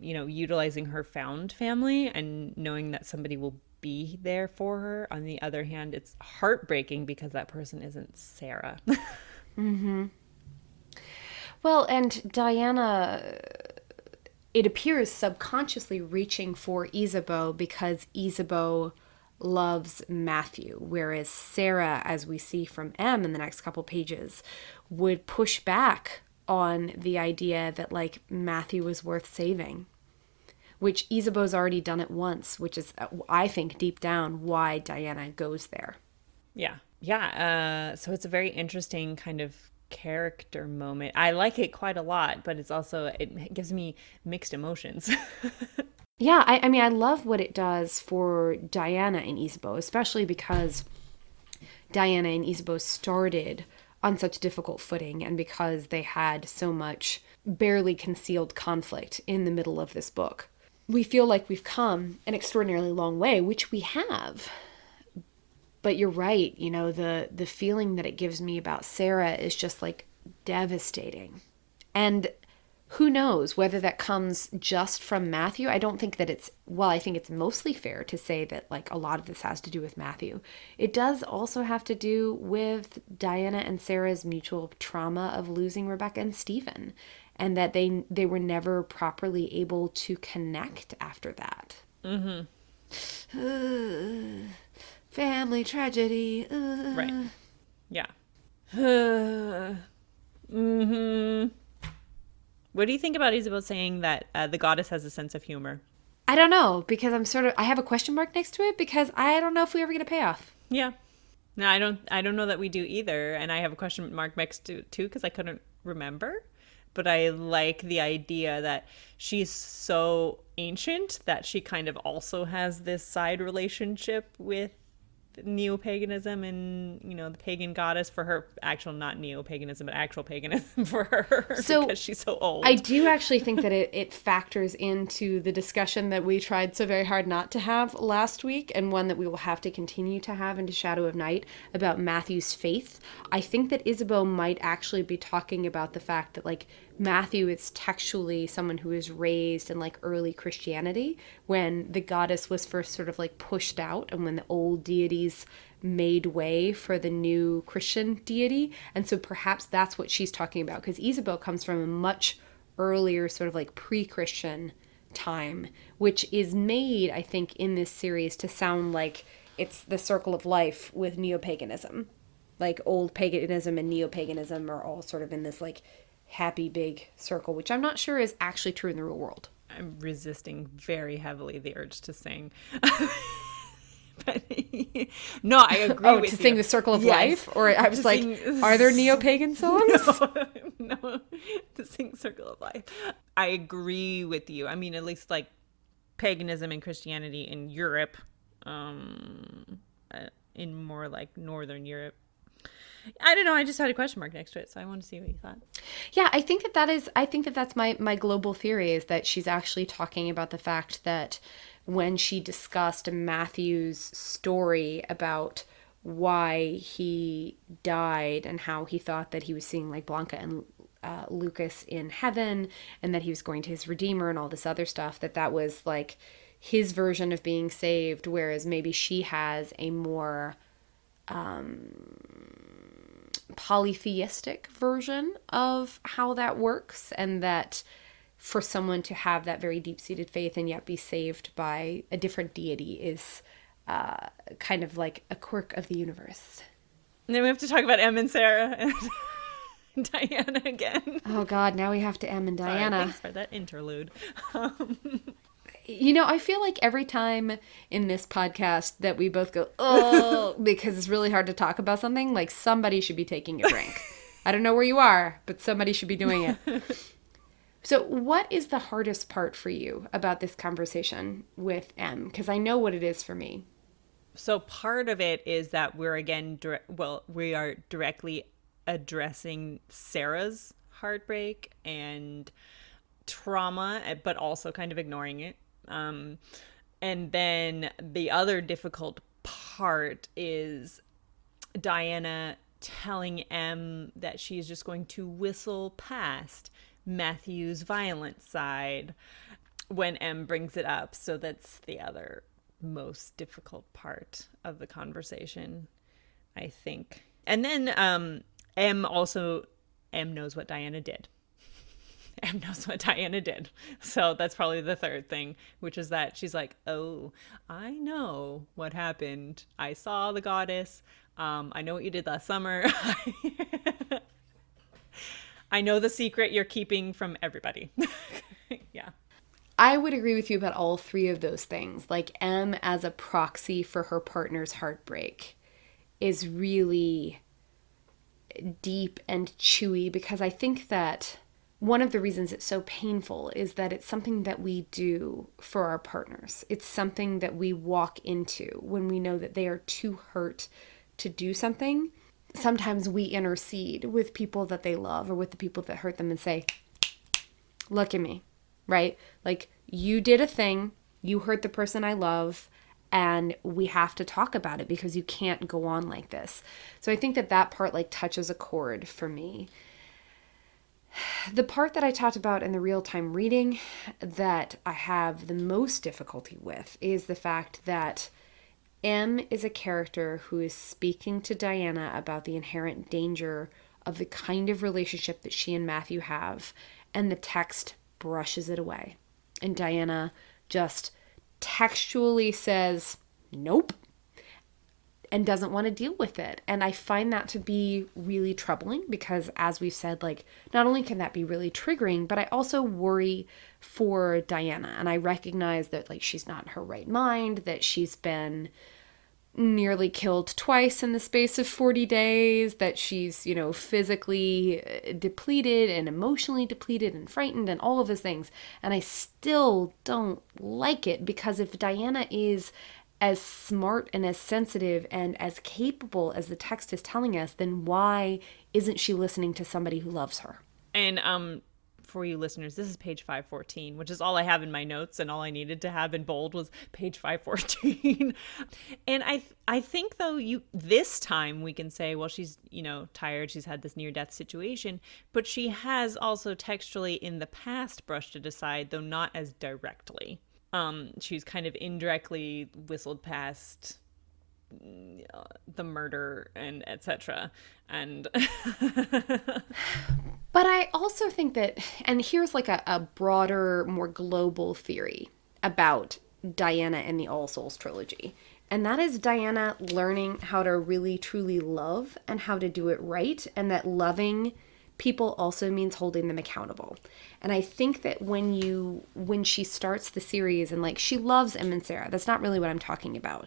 utilizing her found family and knowing that somebody will be there for her. On the other hand, it's heartbreaking because that person isn't Sarah. Mm-hmm. Well, and Diana, it appears, subconsciously reaching for Isabeau because Isabeau loves Matthew, whereas Sarah, as we see from M in the next couple pages, would push back on the idea that, like, Matthew was worth saving, which Isabeau's already done it once, which is, I think, deep down why Diana goes there. Yeah. So it's a very interesting kind of character moment. I like it quite a lot, but it gives me mixed emotions. Yeah, I mean, I love what it does for Diana and Isabeau, especially because Diana and Isabeau started on such difficult footing and because they had so much barely concealed conflict in the middle of this book. We feel like we've come an extraordinarily long way, which we have. But you're right, the feeling that it gives me about Sarah is just, like, devastating. And who knows whether that comes just from Matthew. I don't think that I think it's mostly fair to say that, like, a lot of this has to do with Matthew. It does also have to do with Diana and Sarah's mutual trauma of losing Rebecca and Stephen, and that they were never properly able to connect after that. Mm-hmm. Family tragedy. Right. Yeah. Mm-hmm. What do you think about Isabel saying that the goddess has a sense of humor? I don't know, because I have a question mark next to it because I don't know if we ever get a payoff. Yeah. No, I don't know that we do either. And I have a question mark next to too because I couldn't remember. But I like the idea that she's so ancient that she kind of also has this side relationship with neo-paganism and, the pagan goddess for her. Actual, not neo-paganism, but actual paganism for her because she's so old. I do actually think that it factors into the discussion that we tried so very hard not to have last week, and one that we will have to continue to have into Shadow of Night, about Matthew's faith. I think that Isabeau might actually be talking about the fact that, like, Matthew is textually someone who is raised in, like, early Christianity when the goddess was first sort of, like, pushed out and when the old deities made way for the new Christian deity. And so perhaps that's what she's talking about, because Isabel comes from a much earlier sort of like pre-Christian time, which is made, I think, in this series to sound like it's the circle of life with neo-paganism. Like old paganism and neo-paganism are all sort of in this like happy big circle, which I'm not sure is actually true in the real world. I'm resisting very heavily the urge to sing. But, no, I agree with you. To sing the circle of life? Or I was like, are there neo-pagan songs? No, to sing circle of life. I agree with you. I mean, at least like paganism and Christianity in Europe, in more like Northern Europe. I don't know. I just had a question mark next to it, so I want to see what you thought. Yeah, I think that's my global theory, is that she's actually talking about the fact that when she discussed Matthew's story about why he died and how he thought that he was seeing like Blanca and Lucas in heaven, and that he was going to his Redeemer and all this other stuff, that was like his version of being saved, whereas maybe she has a more polytheistic version of how that works, and that for someone to have that very deep-seated faith and yet be saved by a different deity is kind of like a quirk of the universe. And then we have to talk about Em and Sarah and Diana again. Oh God, now we have to Em and Diana. Sorry, thanks for that interlude. You know, I feel like every time in this podcast that we both go, oh, because it's really hard to talk about something, like somebody should be taking a drink. I don't know where you are, but somebody should be doing it. So what is the hardest part for you about this conversation with Em? Because I know what it is for me. So part of it is that we're again, we are directly addressing Sarah's heartbreak and trauma, but also kind of ignoring it. And then the other difficult part is Diana telling Em that she is just going to whistle past Matthew's violent side when Em brings it up. So that's the other most difficult part of the conversation, I think. And then Em knows what Diana did. Em knows what Diana did. So that's probably the third thing, which is that she's like, oh, I know what happened. I saw the goddess. I know what you did last summer. I know the secret you're keeping from everybody. Yeah. I would agree with you about all three of those things. Like Em as a proxy for her partner's heartbreak is really deep and chewy, because I think that one of the reasons it's so painful is that it's something that we do for our partners. It's something that we walk into when we know that they are too hurt to do something. Sometimes we intercede with people that they love or with the people that hurt them and say, look at me, right? Like, you did a thing, you hurt the person I love, and we have to talk about it because you can't go on like this. So I think that part like touches a chord for me. The part that I talked about in the real-time reading that I have the most difficulty with is the fact that Em is a character who is speaking to Diana about the inherent danger of the kind of relationship that she and Matthew have, and the text brushes it away. And Diana just textually says, nope, and doesn't want to deal with it. And I find that to be really troubling because, as we've said, like, not only can that be really triggering, but I also worry for Diana. And I recognize that, like, she's not in her right mind, that she's been nearly killed twice in the space of 40 days, that she's, you know, physically depleted and emotionally depleted and frightened and all of those things. And I still don't like it, because if Diana is as smart and as sensitive and as capable as the text is telling us, then why isn't she listening to somebody who loves her? And for you listeners, this is page 514, which is all I have in my notes, and all I needed to have in bold was page 514. And I think, though, this time we can say, well, she's, you know, tired, she's had this near-death situation, but she has also textually in the past brushed it aside, though not as directly. She's kind of indirectly whistled past the murder and etc. And But I also think that, and here's like a broader, more global theory about Diana in the All Souls trilogy. And that is Diana learning how to really truly love and how to do it right. And that loving people also means holding them accountable. And I think that when she starts the series and like she loves Em and Sarah, that's not really what I'm talking about.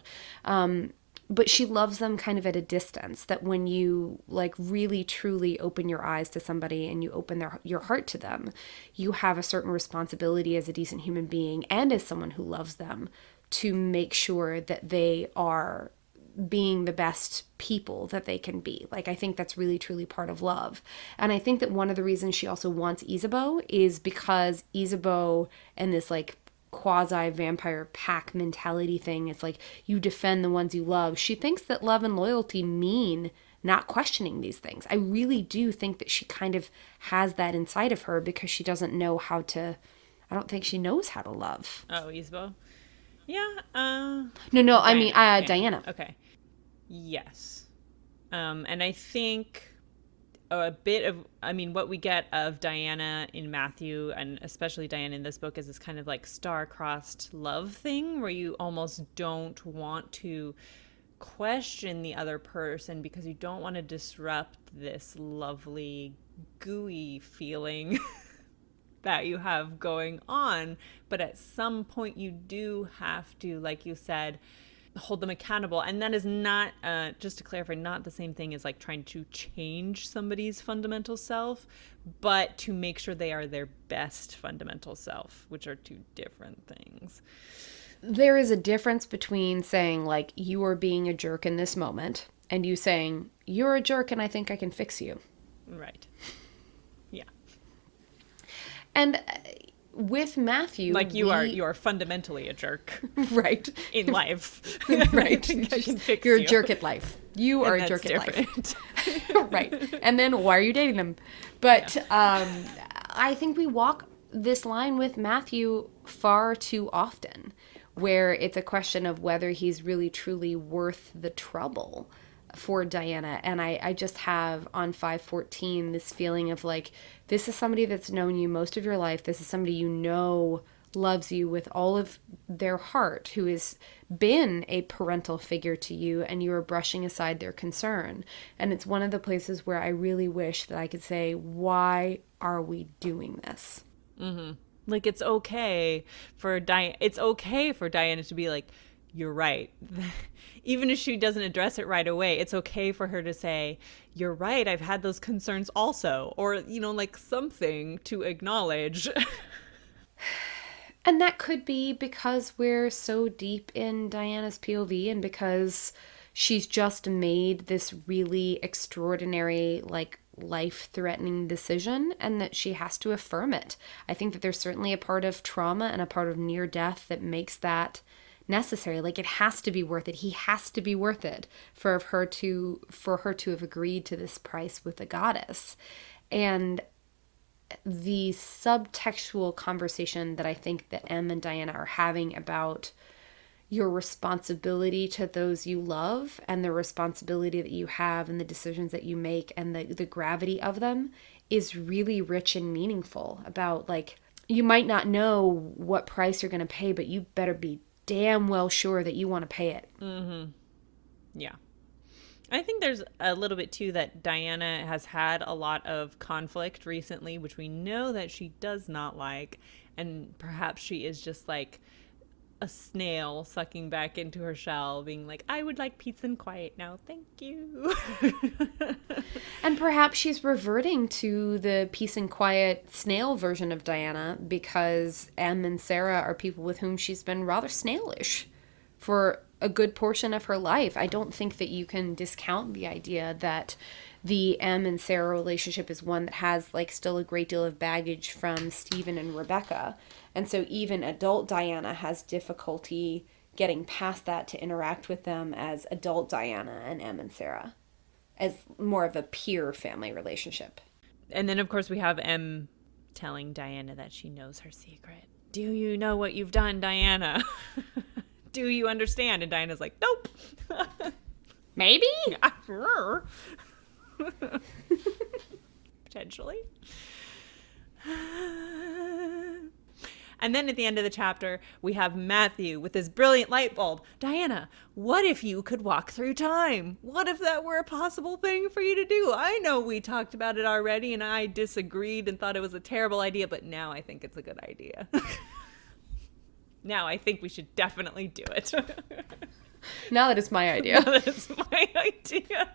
But she loves them kind of at a distance, that when you like really truly open your eyes to somebody and you open your heart to them, you have a certain responsibility as a decent human being and as someone who loves them to make sure that they are being the best people that they can be. Like, I think that's really truly part of love. And I think that one of the reasons she also wants Isabeau is because Isabeau and this like quasi vampire pack mentality thing, it's like you defend the ones you love. She thinks that love and loyalty mean not questioning these things. I really do think that she kind of has that inside of her because she doesn't know how to, I don't think she knows how to love. Oh, Isabeau. Yeah. No, Diana. I mean Diana. Okay. Yes. And I think a bit of, I mean, what we get of Diana in Matthew, and especially Diana in this book, is this kind of like star-crossed love thing where you almost don't want to question the other person because you don't want to disrupt this lovely, gooey feeling that you have going on. But at some point you do have to, like you said, hold them accountable. And that is not, just to clarify, not the same thing as like trying to change somebody's fundamental self, but to make sure they are their best fundamental self, which are two different things. There is a difference between saying like you are being a jerk in this moment and you saying you're a jerk and I think I can fix you. Right. Yeah. And with Matthew, like you are fundamentally a jerk, right, in life. Right. I think I can fix You're you. a jerk at life. You are a jerk different. at life. Right. And then why are you dating them? But yeah. I think we walk this line with Matthew far too often, where it's a question of whether he's really truly worth the trouble for Diana. And I just have on 514 this feeling of like, this is somebody that's known you most of your life. This is somebody you know loves you with all of their heart, who has been a parental figure to you, and you are brushing aside their concern. And it's one of the places where I really wish that I could say, why are we doing this? Mm-hmm. Like, it's okay for Diana to be like, you're right. Even if she doesn't address it right away, it's okay for her to say, you're right, I've had those concerns also. Or, like something to acknowledge. And that could be because we're so deep in Diana's POV and because she's just made this really extraordinary, like, life-threatening decision, and that she has to affirm it. I think that there's certainly a part of trauma and a part of near death that makes that necessary. Like, it has to be worth it. He has to be worth it for her to have agreed to this price with the goddess. And the subtextual conversation that I think that Em and Diana are having about your responsibility to those you love and the responsibility that you have and the decisions that you make and the gravity of them is really rich and meaningful. About, like, you might not know what price you're going to pay, but you better be damn well sure that you want to pay it. Mm-hmm. Yeah. I think there's a little bit too that Diana has had a lot of conflict recently, which we know that she does not like. And perhaps she is just like a snail sucking back into her shell, being like, I would like peace and quiet now. Thank you. And perhaps she's reverting to the peace and quiet snail version of Diana because Em and Sarah are people with whom she's been rather snailish for a good portion of her life. I don't think that you can discount the idea that the Em and Sarah relationship is one that has like still a great deal of baggage from Stephen and Rebecca. And so even adult Diana has difficulty getting past that to interact with them as adult Diana and Em and Sarah, as more of a peer family relationship. And then, of course, we have Em telling Diana that she knows her secret. Do you know what you've done, Diana? Do you understand? And Diana's like, nope. Maybe? Potentially. And then at the end of the chapter, we have Matthew with this brilliant light bulb. Diana, what if you could walk through time? What if that were a possible thing for you to do? I know we talked about it already and I disagreed and thought it was a terrible idea, but now I think it's a good idea. Now I think we should definitely do it. Now that it's my idea. Now that it's my idea.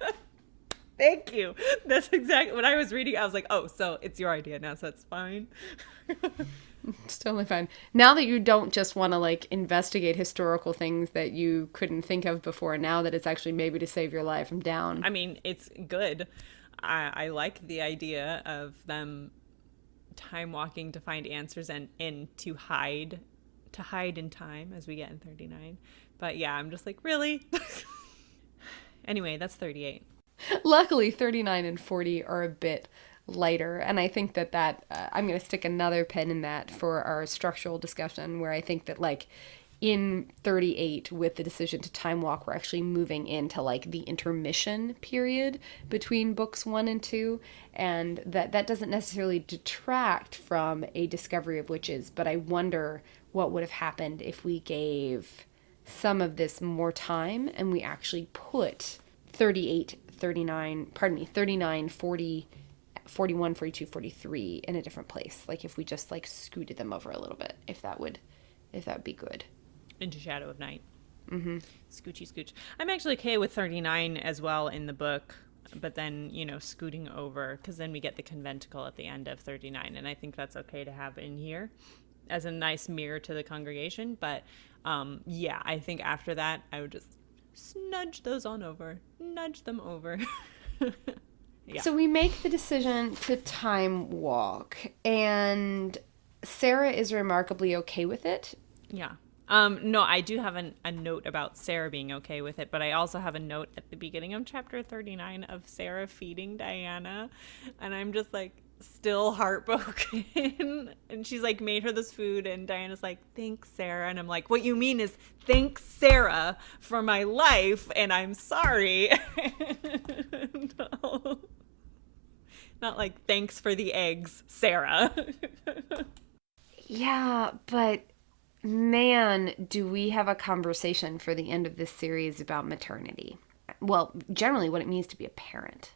Thank you. That's exactly what I was reading. I was like, oh, so it's your idea now, so it's fine. It's totally fine. Now that you don't just want to like investigate historical things that you couldn't think of before, now that it's actually maybe to save your life, I'm down. I mean, it's good. I like the idea of them time walking to find answers and to hide in time as we get in 39. But yeah, I'm just like, really? Anyway, that's 38. Luckily, 39 and 40 are a bit lighter, and I think that I'm going to stick another pin in that for our structural discussion, where I think that like in 38 with the decision to time walk, we're actually moving into like the intermission period between books 1 and 2, and that doesn't necessarily detract from a discovery of witches, but I wonder what would have happened if we gave some of this more time and we actually put 39, 40, 41, 42, 43 in a different place. Like if we just like scooted them over a little bit, if that would be good. Into Shadow of Night. Mm-hmm. Scoochy scooch. I'm actually okay with 39 as well in the book, but then, scooting over, because then we get the conventicle at the end of 39, and I think that's okay to have in here as a nice mirror to the congregation. But yeah, I think after that, I would just nudge them over. Yeah. So we make the decision to time walk, and Sarah is remarkably okay with it. Yeah. No, I do have a note about Sarah being okay with it, but I also have a note at the beginning of chapter 39 of Sarah feeding Diana, and I'm just like still heartbroken. And she's like made her this food, and Diana's like, thanks, Sarah. And I'm like, what you mean is thanks, Sarah, for my life, and I'm sorry. No. Not like thanks for the eggs, Sarah. Yeah, but man, do we have a conversation for the end of this series about maternity. Well, generally what it means to be a parent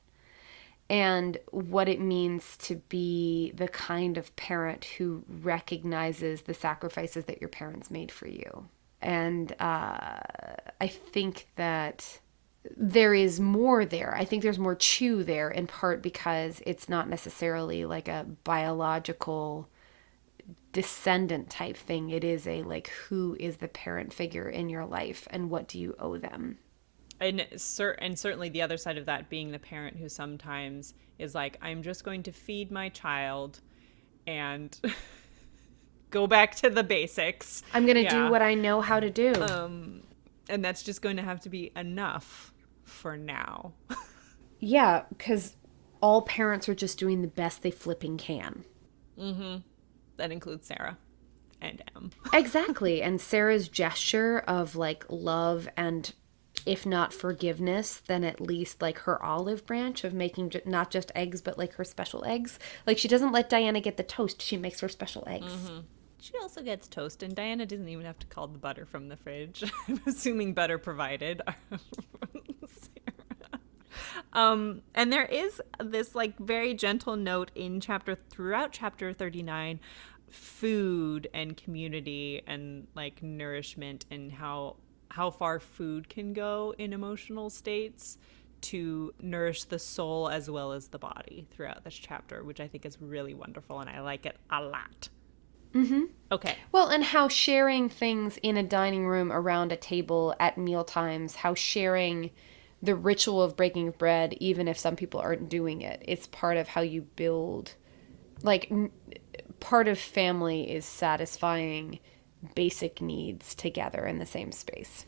and what it means to be the kind of parent who recognizes the sacrifices that your parents made for you. And I think that there is more there. I think there's more chew there, in part because it's not necessarily like a biological descendant type thing. It is a like, who is the parent figure in your life and what do you owe them? And certainly the other side of that being the parent who sometimes is like, I'm just going to feed my child and go back to the basics. I'm going to do what I know how to do. And that's just going to have to be enough for now. Yeah, because all parents are just doing the best they flipping can. Mm-hmm. That includes Sarah and Em. Exactly. And Sarah's gesture of like love and, if not forgiveness, then at least like her olive branch of making not just eggs, but like her special eggs. Like she doesn't let Diana get the toast. She makes her special eggs. Mm-hmm. She also gets toast, and Diana doesn't even have to call the butter from the fridge. I'm assuming butter provided. And there is this like very gentle note throughout chapter 39, food and community and like nourishment and how far food can go in emotional states to nourish the soul as well as the body throughout this chapter, which I think is really wonderful, and I like it a lot. Mm-hmm. Okay. Well, and how sharing things in a dining room around a table at meal times, how sharing the ritual of breaking bread, even if some people aren't doing it, it's part of how you build, like, part of family is satisfying basic needs together in the same space.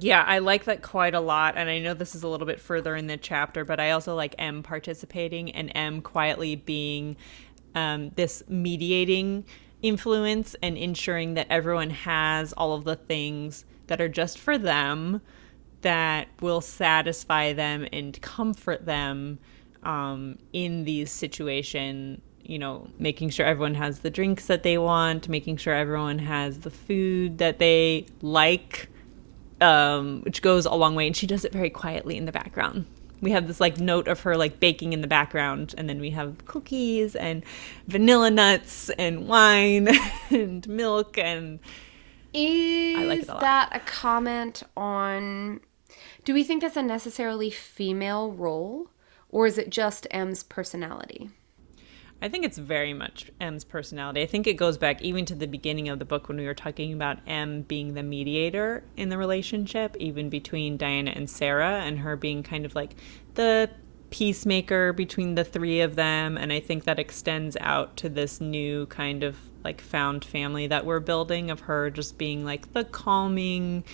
Yeah, I like that quite a lot, and I know this is a little bit further in the chapter, but I also like Em participating and Em quietly being this mediating influence and ensuring that everyone has all of the things that are just for them, that will satisfy them and comfort them in these situations. You know, making sure everyone has the drinks that they want, making sure everyone has the food that they like, which goes a long way. And she does it very quietly in the background. We have this like note of her like baking in the background, and then we have cookies and vanilla nuts and wine and milk, and I like it a lot. Is that a comment on, do we think that's a necessarily female role, or is it just M's personality? I think it's very much M's personality. I think it goes back even to the beginning of the book when we were talking about M being the mediator in the relationship, even between Diana and Sarah, and her being kind of like the peacemaker between the three of them. And I think that extends out to this new kind of like found family that we're building, of her just being like the calming,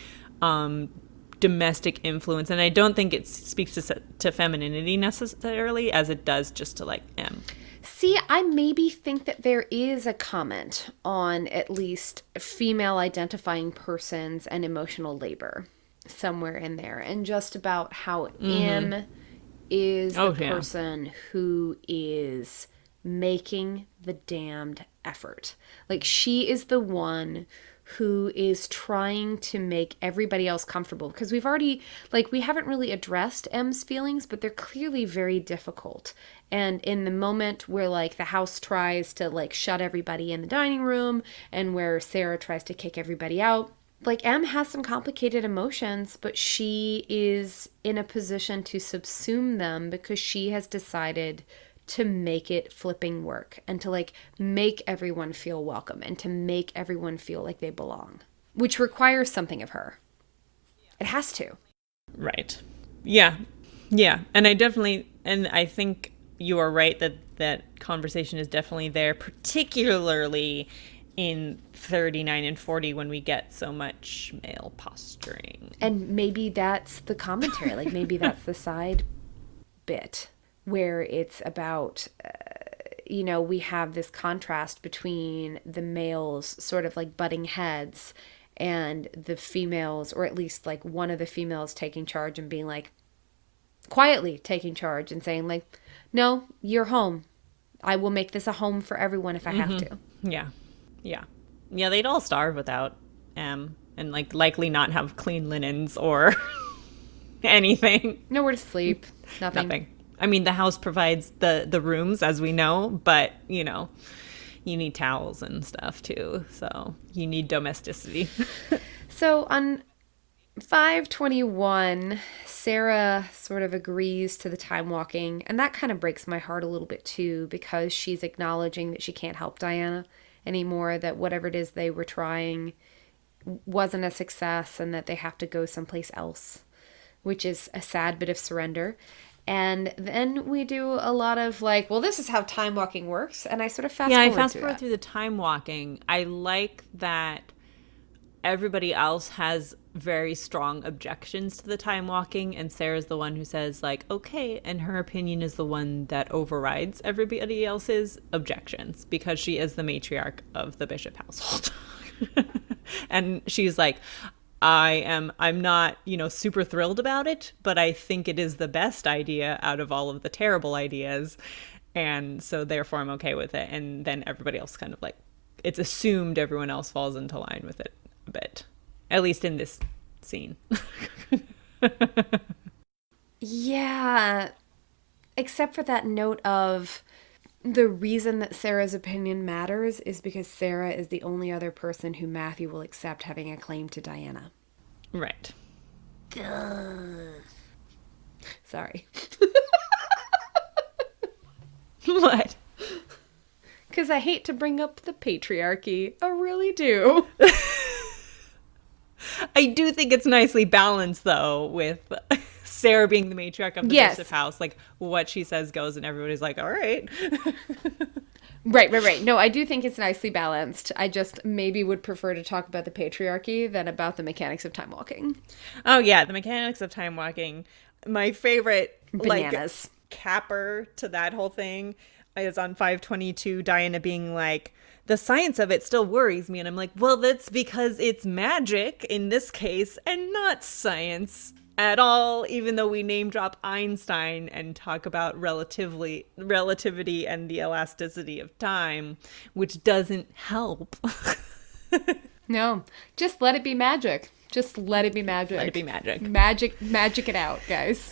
domestic influence. And I don't think it speaks to femininity necessarily as it does just to like M. See, I maybe think that there is a comment on at least female identifying persons and emotional labor somewhere in there, and just about how M is the person who is making the damned effort. Like, she is the one who is trying to make everybody else comfortable, because we've already, like, we haven't really addressed M's feelings, but they're clearly very difficult. And in the moment where like the house tries to like shut everybody in the dining room, and where Sarah tries to kick everybody out, like M has some complicated emotions, but she is in a position to subsume them because she has decided to make it flipping work, and to like make everyone feel welcome, and to make everyone feel like they belong, which requires something of her. It has to. Right. Yeah. Yeah. And I think you are right that conversation is definitely there, particularly in 39 and 40 when we get so much male posturing. And maybe that's the commentary. Like, maybe that's the side bit where it's about, we have this contrast between the males sort of like butting heads, and the females, or at least like one of the females, taking charge and being like, quietly taking charge and saying like, no, you're home. I will make this a home for everyone if I have to. Yeah. Yeah. Yeah, they'd all starve without M, and like likely not have clean linens or anything. Nowhere to sleep. Nothing. I mean, the house provides the rooms, as we know, but you need towels and stuff too. So you need domesticity. So on 521, Sarah sort of agrees to the time walking, and that kind of breaks my heart a little bit too, because she's acknowledging that she can't help Diana anymore, that whatever it is they were trying wasn't a success, and that they have to go someplace else, which is a sad bit of surrender. And then we do a lot of like, well, this is how time walking works, and I sort of fast forward through the time walking. I like that everybody else has very strong objections to the time walking, and Sarah's the one who says like, okay, and her opinion is the one that overrides everybody else's objections, because she is the matriarch of the Bishop household. And she's like, I'm not, super thrilled about it, but I think it is the best idea out of all of the terrible ideas, and so therefore I'm okay with it. And then everybody else kind of like, it's assumed everyone else falls into line with it a bit, at least in this scene. Yeah, except for that note of the reason that Sarah's opinion matters is because Sarah is the only other person who Matthew will accept having a claim to Diana. Right. Sorry. What? Because I hate to bring up the patriarchy. I really do. I do think it's nicely balanced, though, with Sarah being the matriarch of the Bishop house. Like, what she says goes, and everybody's like, all right. Right. No, I do think it's nicely balanced. I just maybe would prefer to talk about the patriarchy than about the mechanics of time walking. Oh, yeah, the mechanics of time walking. My favorite, bananas, like, capper to that whole thing is on 522, Diana being like, the science of it still worries me. And I'm like, well, that's because it's magic in this case and not science at all, even though we name drop Einstein and talk about relativity and the elasticity of time, which doesn't help. No, just let it be magic. Just let it be magic. Let it be magic. Magic it out, guys.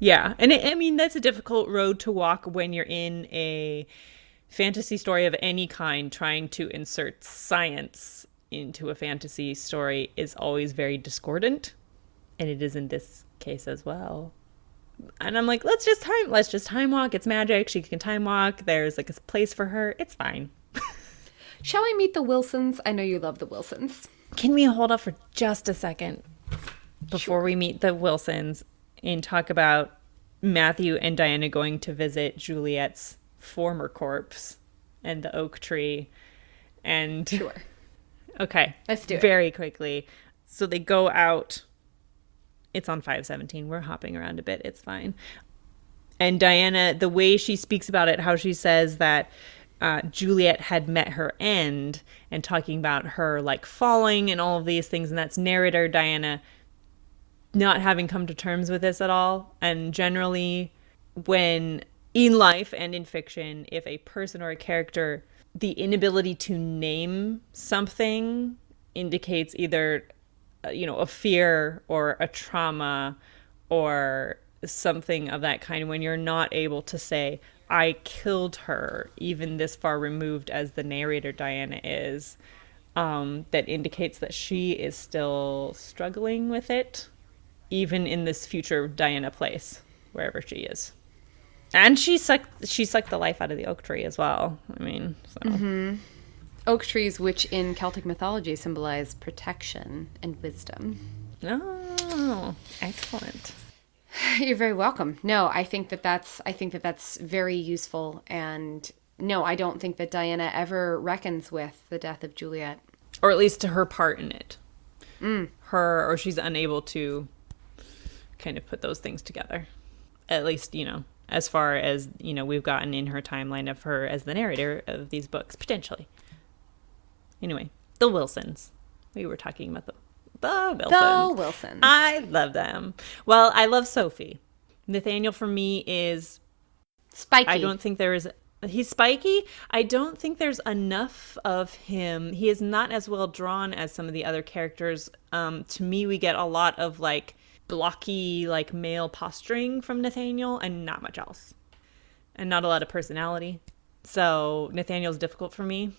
Yeah. And I mean, that's a difficult road to walk when you're in a fantasy story of any kind. Trying to insert science into a fantasy story is always very discordant. And it is in this case as well. And I'm like, let's just time walk. It's magic. She can time walk. There's like a place for her. It's fine. Shall we meet the Wilsons? I know you love the Wilsons. Can we hold up for just a second before we meet the Wilsons and talk about Matthew and Diana going to visit Juliet's former corpse and the oak tree? And sure. Okay. Let's do it. Very quickly. So they go out. It's on 517. We're hopping around a bit. It's fine. And Diana, the way she speaks about it, how she says that Juliet had met her end, and talking about her like falling and all of these things. And that's narrator Diana not having come to terms with this at all. And generally, when in life and in fiction, if a person or a character, the inability to name something indicates either a fear or a trauma or something of that kind, when you're not able to say, I killed her, even this far removed as the narrator Diana is, that indicates that she is still struggling with it, even in this future Diana place, wherever she is. And she sucked the life out of the oak tree as well. I mean, so. Mm-hmm. Oak trees, which in Celtic mythology symbolize protection and wisdom. Oh, excellent. You're very welcome. No, I think that's very useful. And no, I don't think that Diana ever reckons with the death of Juliet. Or at least to her part in it. Or she's unable to kind of put those things together. At least, as far as, we've gotten in her timeline of her as the narrator of these books, potentially. Anyway, the Wilsons. We were talking about the Wilsons. I love them. Well, I love Sophie. Nathaniel for me is spiky. I don't think there is. He's spiky. I don't think there's enough of him. He is not as well drawn as some of the other characters. To me, we get a lot of like blocky, like male posturing from Nathaniel, and not much else, and not a lot of personality. So Nathaniel's difficult for me.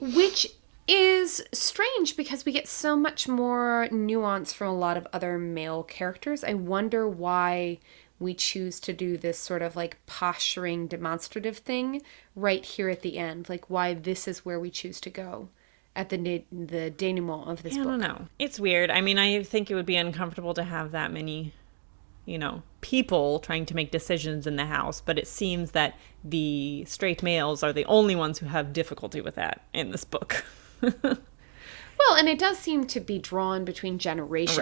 Which is strange because we get so much more nuance from a lot of other male characters. I wonder why we choose to do this sort of like posturing demonstrative thing right here at the end. Like why this is where we choose to go at the denouement of this book. I don't know. It's weird. I mean, I think it would be uncomfortable to have that many, people trying to make decisions in the house, but it seems that the straight males are the only ones who have difficulty with that in this book. Well, and it does seem to be drawn between generations,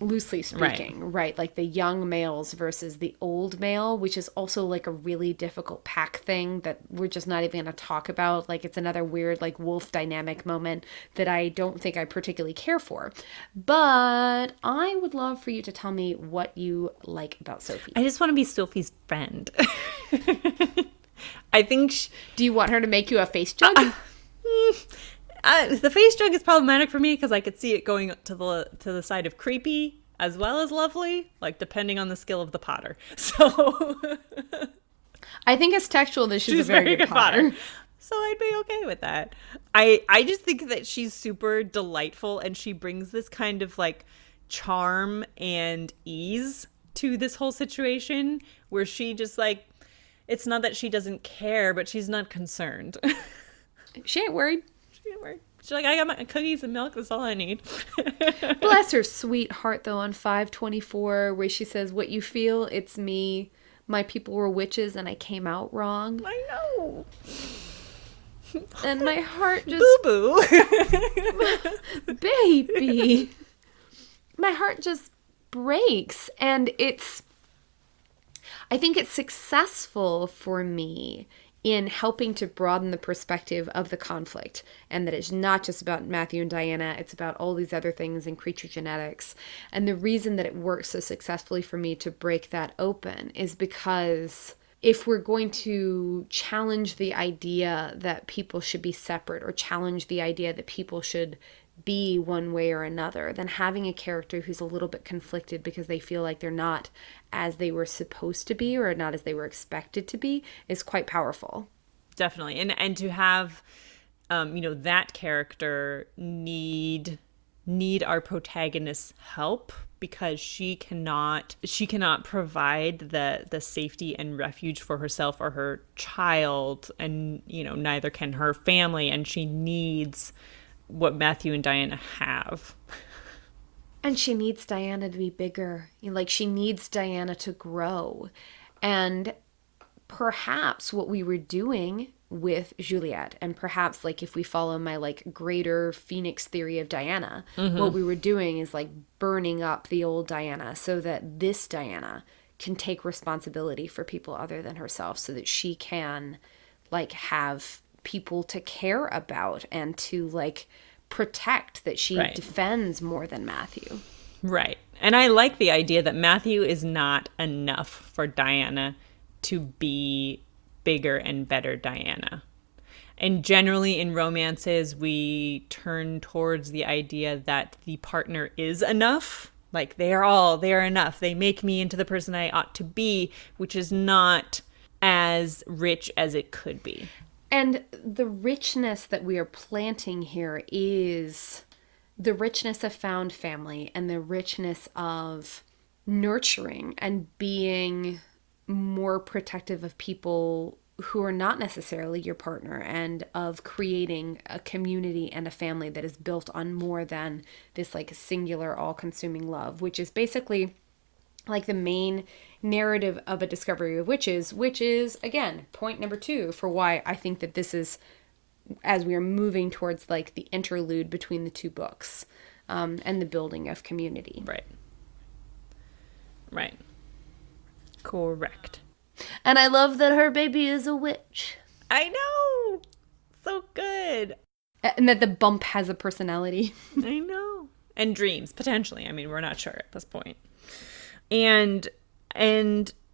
right. Loosely speaking, right? Like the young males versus the old male, which is also like a really difficult pack thing that we're just not even going to talk about. Like it's another weird like wolf dynamic moment that I don't think I particularly care for. But I would love for you to tell me what you like about Sophie. I just want to be Sophie's friend. I think... Do you want her to make you a face jug? The face jug is problematic for me because I could see it going to the side of creepy as well as lovely, like depending on the skill of the potter. So I think as textual that she's a very good potter. So I'd be okay with that. I just think that she's super delightful and she brings this kind of like charm and ease to this whole situation where she just like, it's not that she doesn't care, but she's not concerned. She ain't worried. She's like, I got my cookies and milk. That's all I need. Bless her sweet heart, though, on 524, where she says, what you feel, it's me. My people were witches and I came out wrong. I know. And my heart just... Boo-boo. Baby. My heart just breaks. And I think it's successful for me in helping to broaden the perspective of the conflict, and that it's not just about Matthew and Diana, it's about all these other things in creature genetics. And the reason that it works so successfully for me to break that open is because if we're going to challenge the idea that people should be separate, or challenge the idea that people should be one way or another, then having a character who's a little bit conflicted because they feel like they're not as they were supposed to be or not as they were expected to be is quite powerful. Definitely. And to have that character need our protagonist's help, because she cannot provide the safety and refuge for herself or her child, and neither can her family, and she needs what Matthew and Diana have. And she needs Diana to be bigger. Like, she needs Diana to grow. And perhaps what we were doing with Juliet, and perhaps, like, if we follow my, like, greater Phoenix theory of Diana, what we were doing is, like, burning up the old Diana so that this Diana can take responsibility for people other than herself, so that she can, like, have people to care about and to, like, protect, that she defends more than Matthew. Right. And I like the idea that Matthew is not enough for Diana to be bigger and better Diana. And generally in romances, we turn towards the idea that the partner is enough. Like, they are enough. They make me into the person I ought to be, which is not as rich as it could be. And the richness that we are planting here is the richness of found family, and the richness of nurturing and being more protective of people who are not necessarily your partner, and of creating a community and a family that is built on more than this, like, singular all-consuming love, which is basically like the main narrative of A Discovery of Witches, which is, again, point number 2 for why I think that this is, as we are moving towards, like, the interlude between the two books, and the building of community. Right. Correct. And I love that her baby is a witch. I know! So good. And that the bump has a personality. I know. And dreams, potentially. I mean, we're not sure at this point. And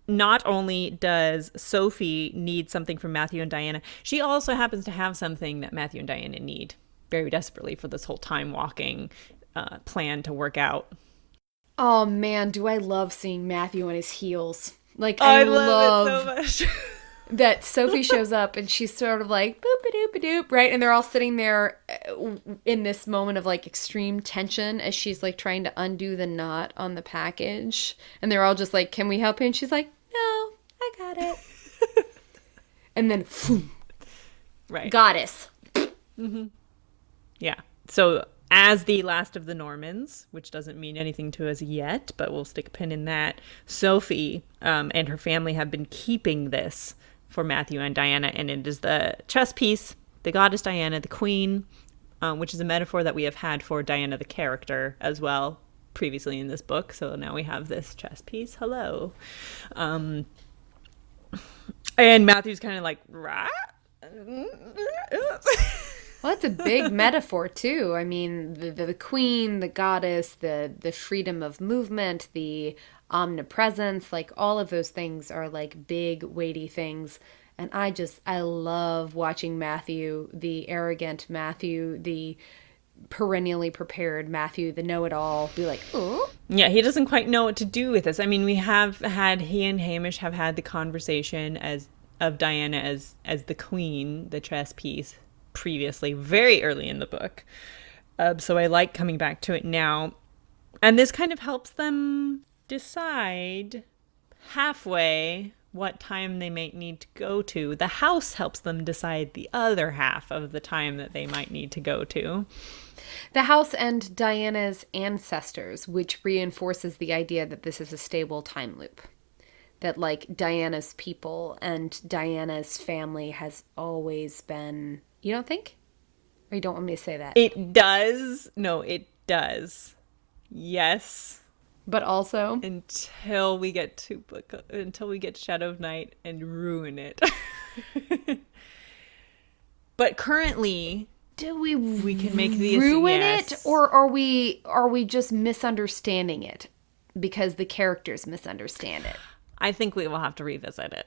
not only does Sophie need something from Matthew and Diana, she also happens to have something that Matthew and Diana need very desperately for this whole time walking plan to work out. Oh man, do I love seeing Matthew on his heels. Like, I love it so much. That Sophie shows up and she's sort of like boop-a-doop-a-doop, right? And they're all sitting there in this moment of, like, extreme tension as she's, like, trying to undo the knot on the package. And they're all just like, can we help you? And she's like, no, I got it. And then, phoom, right. Goddess. Mm-hmm. Yeah. So as the last of the Normans, which doesn't mean anything to us yet, but we'll stick a pin in that, Sophie and her family have been keeping this for Matthew and Diana, and it is the chess piece, the goddess Diana, the queen, which is a metaphor that we have had for Diana the character as well previously in this book. So now we have this chess piece. Hello. And Matthew's kind of like, rah? Well, it's a big metaphor too. I mean, the queen, the goddess, the freedom of movement, the omnipresence, like, all of those things are, like, big, weighty things. And I love watching Matthew, the arrogant Matthew, the perennially prepared Matthew, the know-it-all, be like, oh. Yeah, he doesn't quite know what to do with this. I mean, he and Hamish have had the conversation of Diana as the queen, the chess piece, previously, very early in the book. So I like coming back to it now. And this kind of helps them decide halfway what time they might need to go to. The house helps them decide the other half of the time that they might need to go to. The house and Diana's ancestors, which reinforces the idea that this is a stable time loop. That, like, Diana's people and Diana's family has always been... You don't think? Or you don't want me to say that? It does. No, it does. Yes. But also, until we get to Shadow of Night and ruin it. But currently, do we can make the ruin yes. it, or are we just misunderstanding it because the characters misunderstand it? I think we will have to revisit it.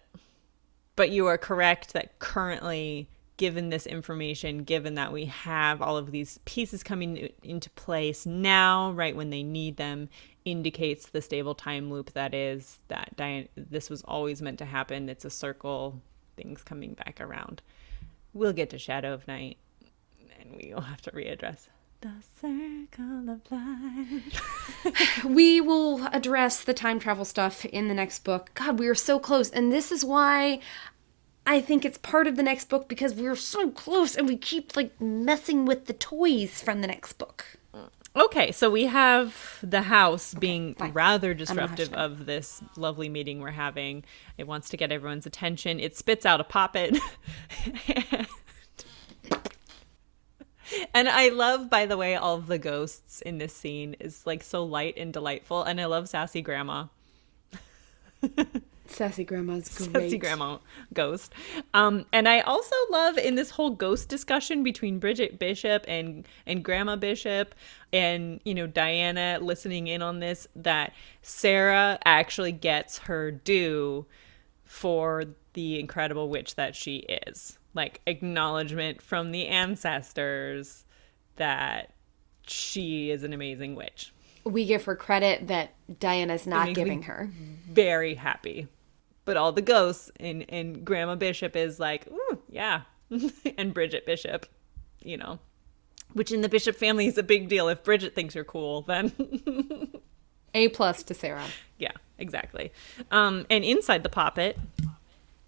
But you are correct that currently, given this information, given that we have all of these pieces coming into place now, right when they need them, indicates the stable time loop that is that this was always meant to happen. It's a circle, things coming back around. We'll get to Shadow of Night, and we will have to readdress the circle of life. We will address the time travel stuff in the next book. God, we are so close. And this is why I think it's part of the next book, because we're so close and we keep like messing with the toys from the next book. Okay, so we have the house being rather disruptive of this lovely meeting we're having. It wants to get everyone's attention. It spits out a poppet. And I love, by the way, all of the ghosts in this scene is like so light and delightful. And I love Sassy Grandma. Sassy Grandma's great. Sassy Grandma ghost. And I also love in this whole ghost discussion between Bridget Bishop and Grandma Bishop and, you know, Diana listening in on this, that Sarah actually gets her due for the incredible witch that she is. Like, acknowledgement from the ancestors that she is an amazing witch. We give her credit that Diana's not giving her. Very happy. But all the ghosts and Grandma Bishop is like, ooh, yeah. And Bridget Bishop, you know, which in the Bishop family is a big deal. If Bridget thinks you're cool, then A+ to Sarah. Yeah, exactly. And inside the poppet,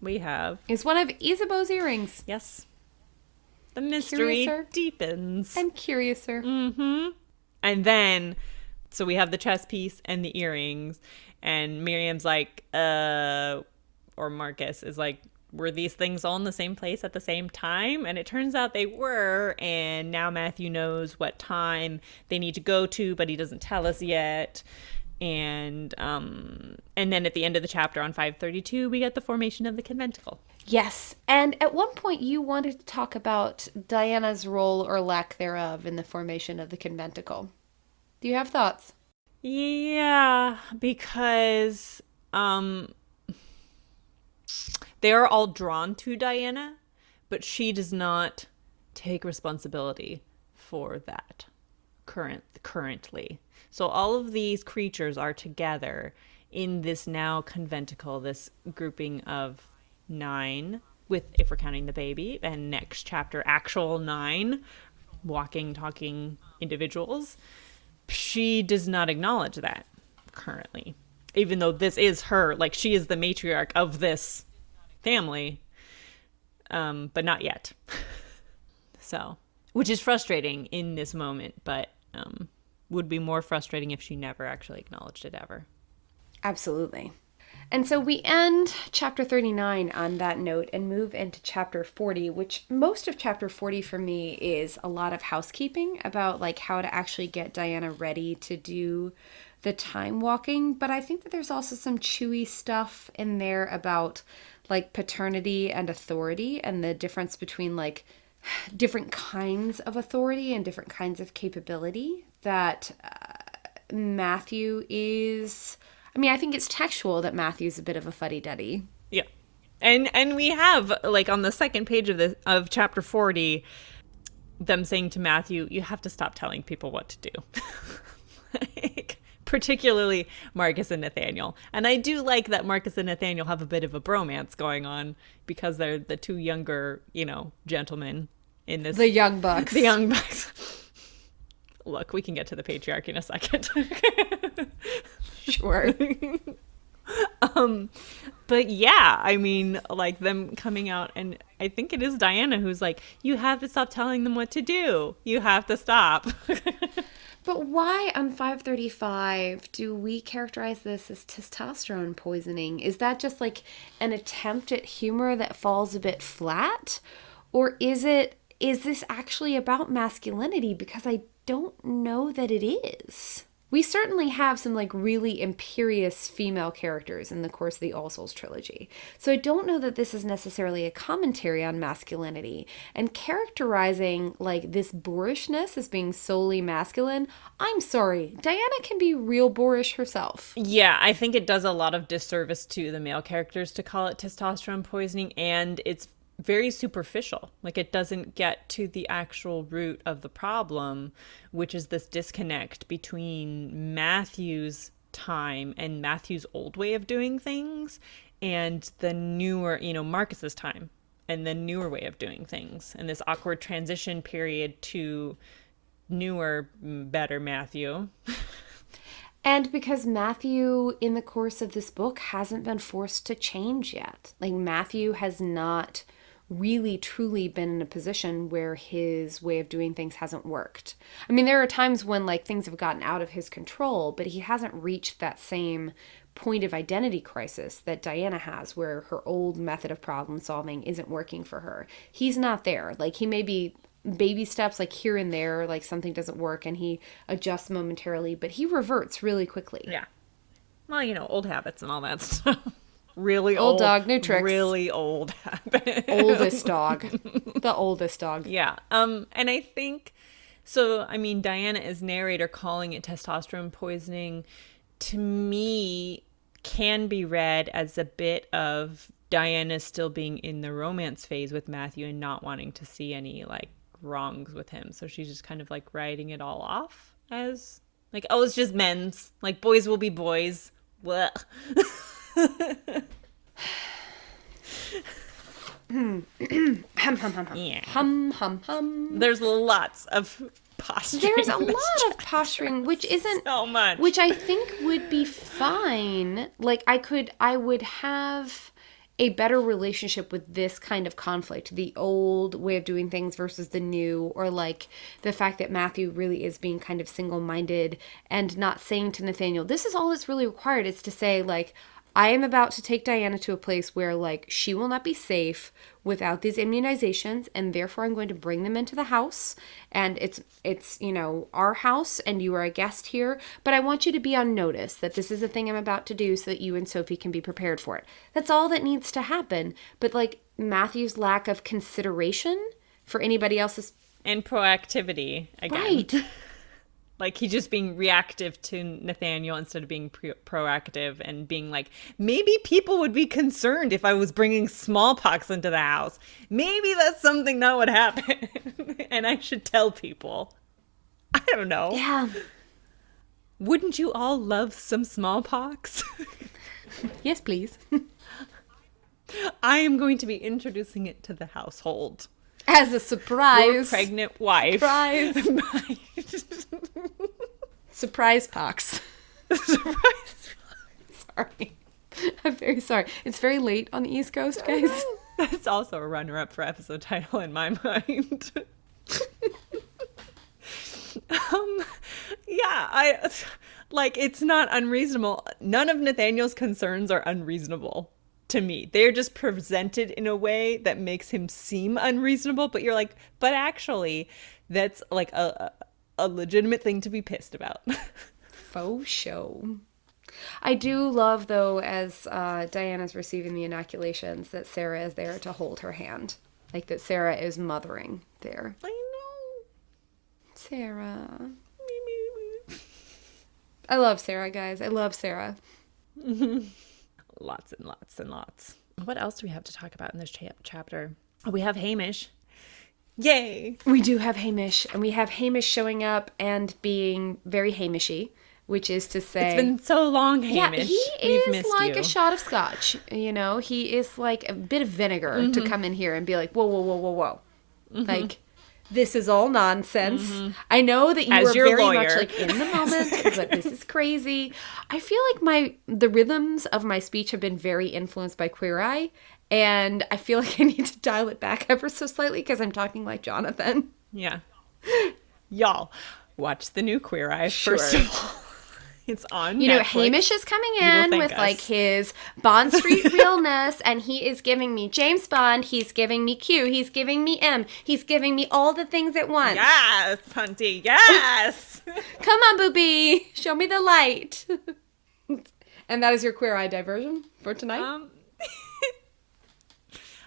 we have is one of Isabeau's earrings. Yes. The mystery deepens. And curiouser. Mm-hmm. And then, so we have the chess piece and the earrings. And Miriam's like, or Marcus is like, were these things all in the same place at the same time? And it turns out they were. And now Matthew knows what time they need to go to, but he doesn't tell us yet. And then at the end of the chapter on 532, we get the formation of the conventicle. Yes. And at one point you wanted to talk about Diana's role or lack thereof in the formation of the conventicle. Do you have thoughts? Yeah, because they are all drawn to Diana, but she does not take responsibility for that currently. So all of these creatures are together in this now conventicle, this grouping of 9, with, if we're counting the baby, and next chapter, actual 9 walking, talking individuals. She does not acknowledge that currently, even though this is her, like, she is the matriarch of this family, but not yet. So, which is frustrating in this moment, but would be more frustrating if she never actually acknowledged it ever. Absolutely. And so we end chapter 39 on that note and move into chapter 40, which most of chapter 40 for me is a lot of housekeeping about like how to actually get Diana ready to do the time walking. But I think that there's also some chewy stuff in there about like paternity and authority and the difference between like different kinds of authority and different kinds of capability that Matthew is. I mean, I think it's textual that Matthew's a bit of a fuddy-duddy. Yeah. And we have, like, on the second page of chapter 40, them saying to Matthew, you have to stop telling people what to do. Like, particularly Marcus and Nathaniel. And I do like that Marcus and Nathaniel have a bit of a bromance going on because they're the two younger, you know, gentlemen in this. The young bucks. The young bucks. Look, we can get to the patriarchy in a second. Sure. But yeah, I mean, like them coming out, and I think it is Diana who's like, you have to stop telling them what to do. You have to stop. But why on 535 do we characterize this as testosterone poisoning? Is that just like an attempt at humor that falls a bit flat? Or is this actually about masculinity? Because I don't know that it is. we certainly have some like really imperious female characters in the course of the All Souls trilogy. So I don't know that this is necessarily a commentary on masculinity, and characterizing like this boorishness as being solely masculine. I'm sorry, Diana can be real boorish herself. Yeah, I think it does a lot of disservice to the male characters to call it testosterone poisoning, and it's very superficial. Like, it doesn't get to the actual root of the problem, which is this disconnect between Matthew's time and Matthew's old way of doing things and the newer, Marcus's time and the newer way of doing things, and this awkward transition period to newer, better Matthew. And because Matthew, in the course of this book, hasn't been forced to change yet. Like, Matthew has not really truly been in a position where his way of doing things hasn't worked. I mean, there are times when like things have gotten out of his control, but he hasn't reached that same point of identity crisis that Diana has, where her old method of problem solving isn't working for her. He's not there. Like, he may be baby steps, like here and there, like something doesn't work and he adjusts momentarily, but he reverts really quickly. Yeah. Well, old habits and all that stuff. Really old dog, new tricks. Really old habit. Oldest dog. The oldest dog. Yeah. And I think, so, I mean, Diana as narrator calling it testosterone poisoning, to me, can be read as a bit of Diana still being in the romance phase with Matthew and not wanting to see any, like, wrongs with him. So she's just kind of, like, writing it all off as, like, oh, it's just men's. Like, boys will be boys. Blech. Yeah. Hum. There's lots of posturing. There's a lot of posturing, which isn't so much. Which I think would be fine. Like, I would have a better relationship with this kind of conflict, the old way of doing things versus the new, or like the fact that Matthew really is being kind of single-minded and not saying to Nathaniel, this is all that's really required. It's to say, like, I am about to take Diana to a place where, like, she will not be safe without these immunizations, and therefore I'm going to bring them into the house, and it's our house, and you are a guest here, but I want you to be on notice that this is a thing I'm about to do so that you and Sophie can be prepared for it. That's all that needs to happen. But, like, Matthew's lack of consideration for anybody else's... And proactivity, again. Right. Like, he's just being reactive to Nathaniel instead of being proactive and being like, maybe people would be concerned if I was bringing smallpox into the house. Maybe that's something that would happen. And I should tell people. I don't know. Yeah. Wouldn't you all love some smallpox? Yes, please. I am going to be introducing it to the household. As a surprise. Your pregnant wife. Surprise. Surprise pox. Surprise. Sorry. I'm very sorry. It's very late on the East Coast, guys. That's also a runner-up for episode title in my mind. Yeah, it's not unreasonable. None of Nathaniel's concerns are unreasonable to me. They're just presented in a way that makes him seem unreasonable, but you're like, but actually, that's like a legitimate thing to be pissed about. Faux show. I do love, though, as Diana's receiving the inoculations, that Sarah is there to hold her hand. Like, that Sarah is mothering there. I know. Sarah. I love Sarah, guys. I love Sarah. Lots and lots and lots. What else do we have to talk about in this chapter? Oh, we have Hamish. Yay! We do have Hamish, and we have Hamish showing up and being very Hamishy, which is to say... It's been so long, Hamish. Yeah, he is like a shot of scotch, He is like a bit of vinegar to come in here and be like, whoa. Like, this is all nonsense. I know that you As were your very lawyer. much like in the moment, but this is crazy. I feel like the rhythms of my speech have been very influenced by Queer Eye, and I feel like I need to dial it back ever so slightly because I'm talking like Jonathan. Yeah. Y'all, watch the new Queer Eye, Sure. first of all. It's on You know, Netflix. Hamish is coming You will in thank with us. like his Bond Street realness, and he is giving me James Bond, he's giving me Q, he's giving me M, he's giving me all the things at once. Yes, Hunty, yes! Come on, Boopy, show me the light. And that is your Queer Eye diversion for tonight?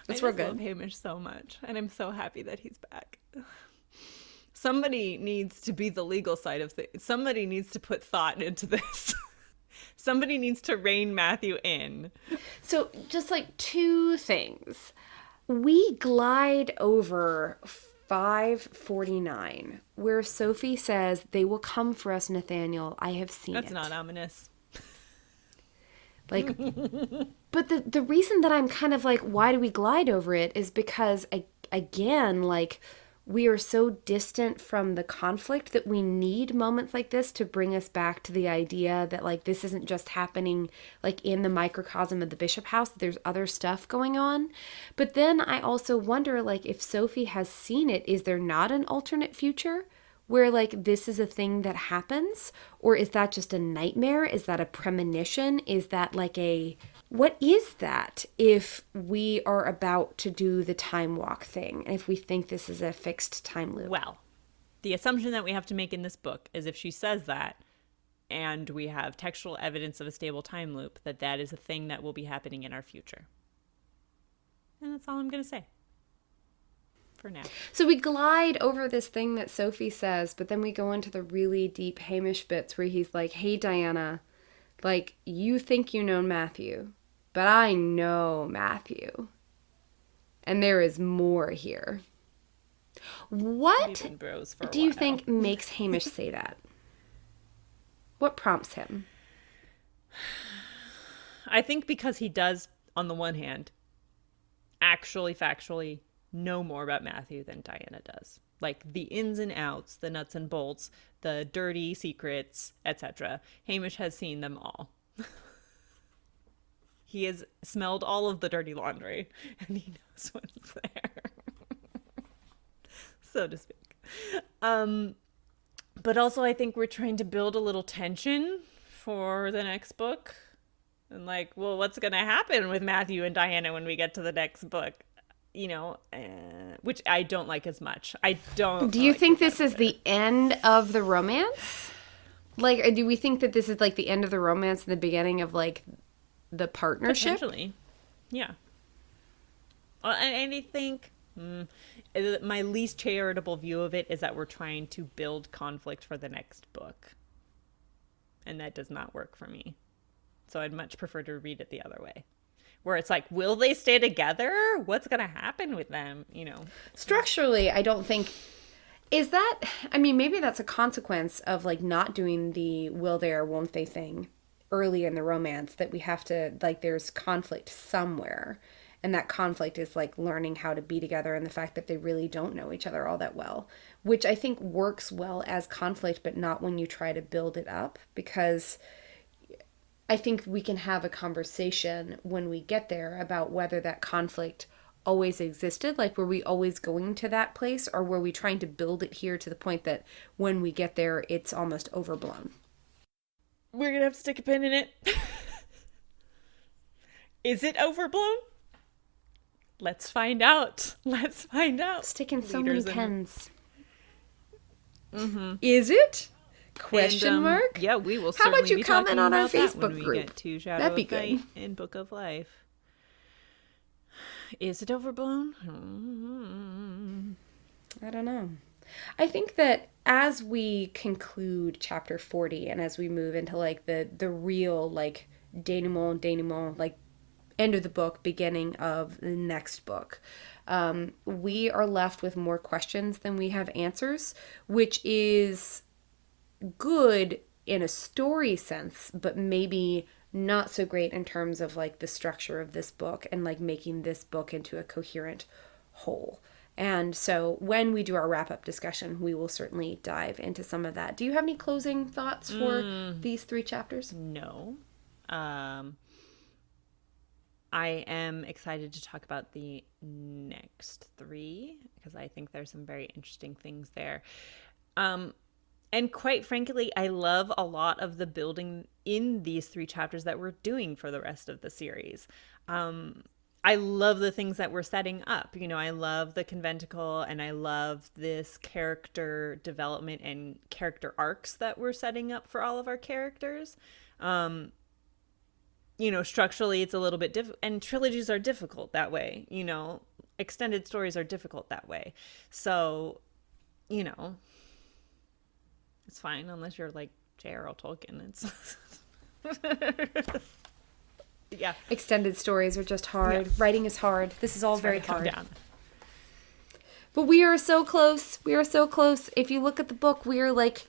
That's real good. I love Hamish so much, and I'm so happy that he's back. Somebody needs to be the legal side of things. Somebody needs to put thought into this. Somebody needs to rein Matthew in. So, just like two things. We glide over 549, where Sophie says, "They will come for us, Nathaniel. I have seen That's it." not ominous. Like, but the reason that I'm kind of like, why do we glide over it is because, again, like, we are so distant from the conflict that we need moments like this to bring us back to the idea that, like, this isn't just happening, like, in the microcosm of the Bishop house. There's other stuff going on. But then I also wonder, like, if Sophie has seen it, is there not an alternate future where, like, this is a thing that happens? Or is that just a nightmare? Is that a premonition? Is that like a... What is that if we are about to do the time walk thing, and if we think this is a fixed time loop? Well, the assumption that we have to make in this book is if she says that, and we have textual evidence of a stable time loop, that that is a thing that will be happening in our future. And that's all I'm going to say. For now. So we glide over this thing that Sophie says, but then we go into the really deep Hamish bits where he's like, "Hey, Diana, like, you think you know Matthew, but I know Matthew. And there is more here." What do you think makes Hamish say that? What prompts him? I think because he does, on the one hand, actually factually know more about Matthew than Diana does. Like the ins and outs, the nuts and bolts, the dirty secrets, etc. Hamish has seen them all. He has smelled all of the dirty laundry, and he knows what's there, so to speak. But also I think we're trying to build a little tension for the next book. And like, well, what's going to happen with Matthew and Diana when we get to the next book? You know, which I don't like as much. I don't. Do you think this is the end of the romance? Like, do we think that this is like the end of the romance and the beginning of like the partnership? Potentially. Yeah. And I think my least charitable view of it is that we're trying to build conflict for the next book. And that does not work for me. So I'd much prefer to read it the other way. Where it's like, will they stay together? What's going to happen with them? You know, structurally, I don't think... Is that... I mean, maybe that's a consequence of like not doing the will they or won't they thing early in the romance, that we have to, like, there's conflict somewhere. And that conflict is like learning how to be together, and the fact that they really don't know each other all that well, which I think works well as conflict, but not when you try to build it up, because I think we can have a conversation when we get there about whether that conflict always existed, like were we always going to that place, or were we trying to build it here to the point that when we get there it's almost overblown. We're gonna have to stick a pin in it. Is it overblown? Let's find out. Let's find out. Sticking so many pens. Mm-hmm. Is it? Question mark? Yeah, we will. How about you be comment on our Facebook when group? We get to Shadow That'd be of Night good. and Book of Life. Is it overblown? I don't know. I think that as we conclude chapter 40 and as we move into like the real like denouement, like end of the book, beginning of the next book, we are left with more questions than we have answers, which is good in a story sense, but maybe not so great in terms of like the structure of this book and like making this book into a coherent whole. And so when we do our wrap-up discussion, we will certainly dive into some of that. Do you have any closing thoughts for these 3 chapters? No. I am excited to talk about the next 3 because I think there's some very interesting things there. And quite frankly, I love a lot of the building in these 3 chapters that we're doing for the rest of the series. I love the things that we're setting up. You know, I love the conventicle, and I love this character development and character arcs that we're setting up for all of our characters. You know, structurally, it's a little bit difficult, and trilogies are difficult that way. You know, extended stories are difficult that way. So, you know, it's fine unless you're like J.R.R. Tolkien. It's yeah. Extended stories are just hard. Yeah. Writing is hard. This is all very hard. Down. But we are so close. We are so close. If you look at the book, we are like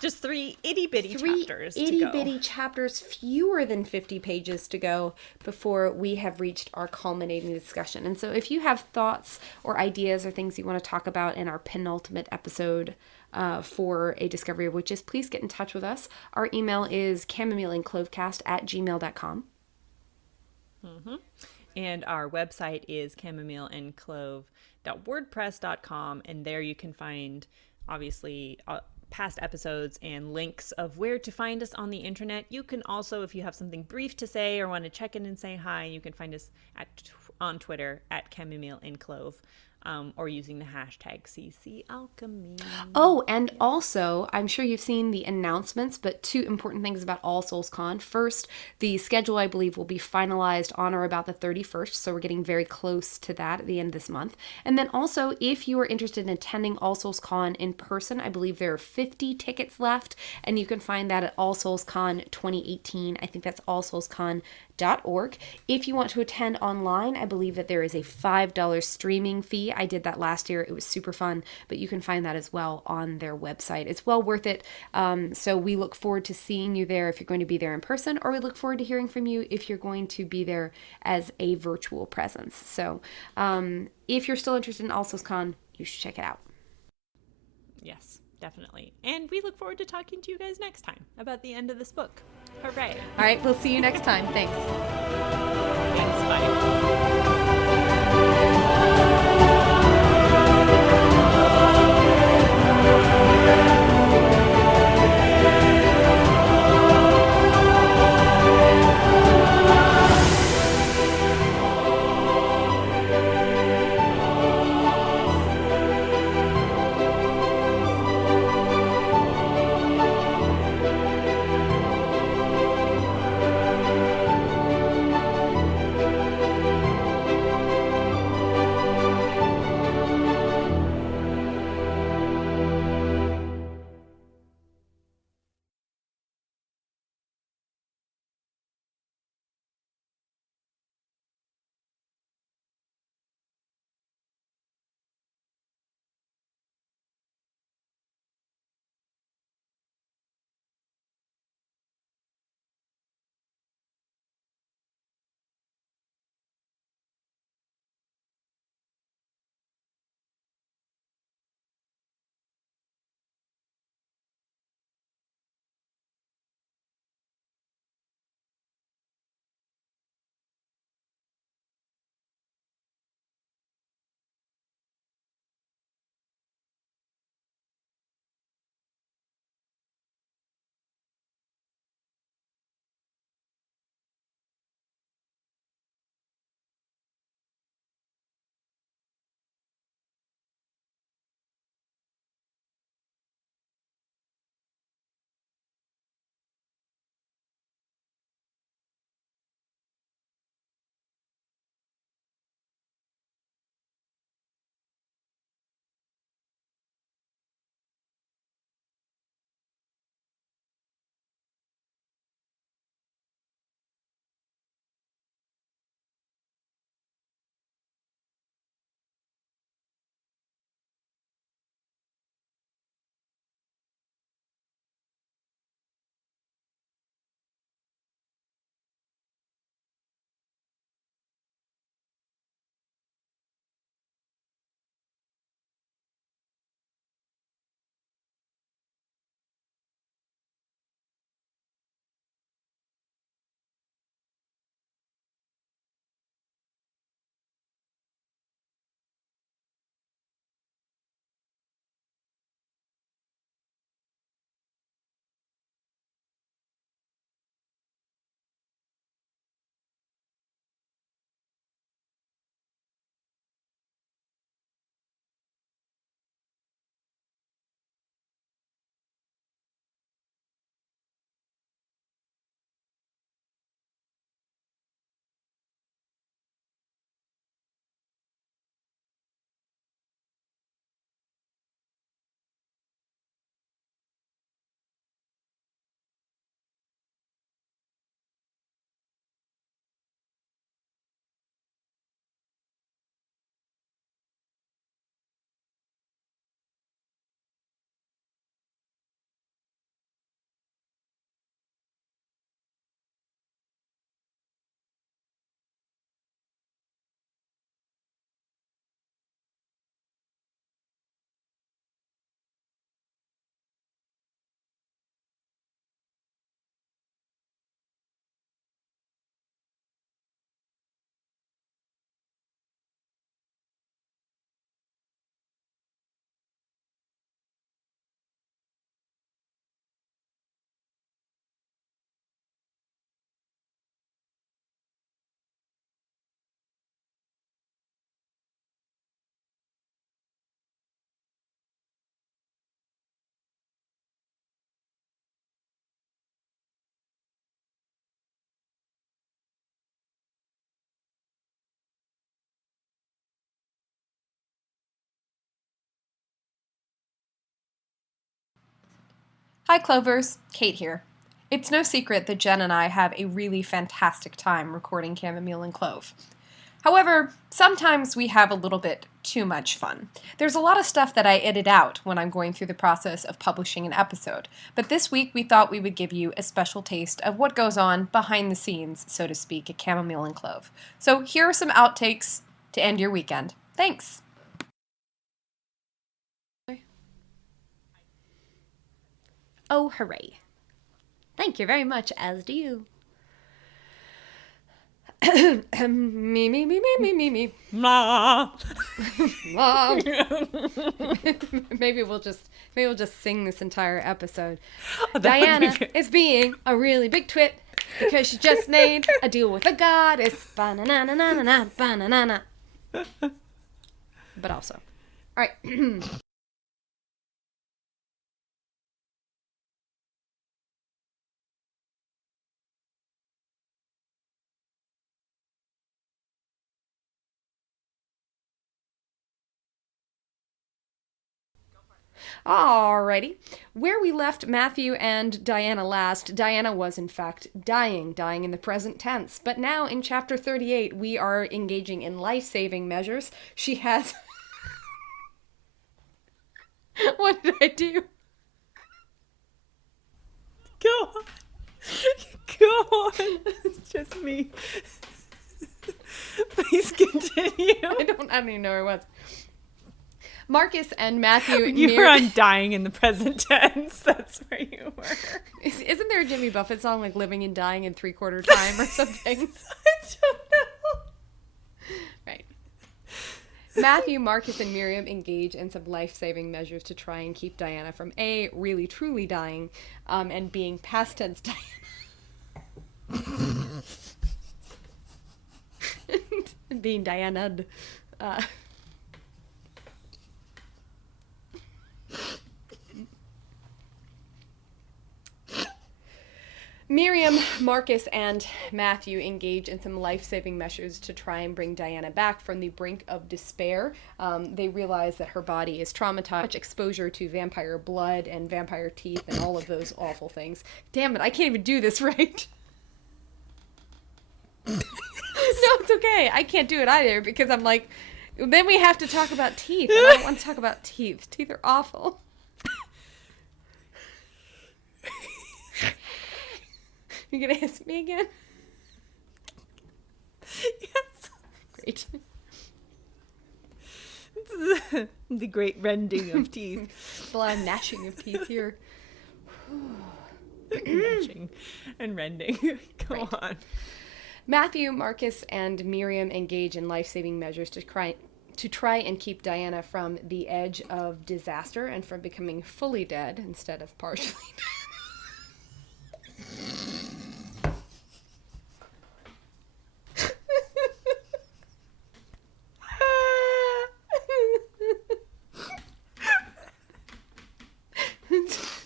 just 3 itty-bitty chapters to go. itty-bitty chapters, fewer than 50 pages to go before we have reached our culminating discussion. And so if you have thoughts or ideas or things you want to talk about in our penultimate episode for A Discovery of Witches, please get in touch with us. Our email is chamomileandclovecast@gmail.com. Mm-hmm. And our website is chamomileandclove.wordpress.com, and there you can find, obviously, past episodes and links of where to find us on the internet. You can also, if you have something brief to say or want to check in and say hi, you can find us on Twitter at chamomileandclove. Or using the hashtag #CCAlchemy. Oh, and also, I'm sure you've seen the announcements, but 2 important things about All Souls Con. First, the schedule, I believe, will be finalized on or about the 31st, so we're getting very close to that at the end of this month. And then also, if you are interested in attending All Souls Con in person, I believe there are 50 tickets left, and you can find that at All Souls Con 2018. I think that's allsoulscon.org. If you want to attend online, I believe that there is a $5 streaming fee. I did that last year. It was super fun, but you can find that as well on their website. It's well worth it. So we look forward to seeing you there if you're going to be there in person, or we look forward to hearing from you if you're going to be there as a virtual presence. So if you're still interested in All Souls Con, you should check it out. Yes, definitely. And we look forward to talking to you guys next time about the end of this book. Hooray. All right, we'll see you next time. Thanks. Thanks, bye. Hi Clovers, Kate here. It's no secret that Jen and I have a really fantastic time recording Chamomile and Clove. However, sometimes we have a little bit too much fun. There's a lot of stuff that I edit out when I'm going through the process of publishing an episode, but this week we thought we would give you a special taste of what goes on behind the scenes, so to speak, at Chamomile and Clove. So here are some outtakes to end your weekend. Thanks! Oh, hooray. Thank you very much, as do you. me. Nah. Mom. Maybe we'll just sing this entire episode. Diana is being a really big twit because she just made a deal with a goddess. Ba-na-na-na-na-na, ba-na-na-na. But also. All right. Alrighty. Where we left Matthew and Diana last, Diana was in fact dying in the present tense. But now in chapter 38, we are engaging in life-saving measures. She has... What did I do? Go on. Go on. It's just me. Please continue. I don't even know where I was. Marcus and Matthew... You were on dying in the present tense. That's where you were. Isn't there a Jimmy Buffett song like living and dying in 3/4 time or something? I don't know. Right. Matthew, Marcus, and Miriam engage in some life-saving measures to try and keep Diana from A, really truly dying, and being past tense Diana. And being Diana. Miriam, Marcus, and Matthew engage in some life-saving measures to try and bring Diana back from the brink of despair. They realize that her body is traumatized, much exposure to vampire blood and vampire teeth and all of those awful things. Damn it, I can't even do this right. No, it's okay. I can't do it either because I'm like, then we have to talk about teeth, and I don't want to talk about teeth. Teeth are awful. You gonna hiss me again? Yes. Great. The great rending of teeth. There's a lot of gnashing of teeth here. Gnashing and rending. Go on. Matthew, Marcus, and Miriam engage in life-saving measures to try and keep Diana from the edge of disaster and from becoming fully dead instead of partially dead.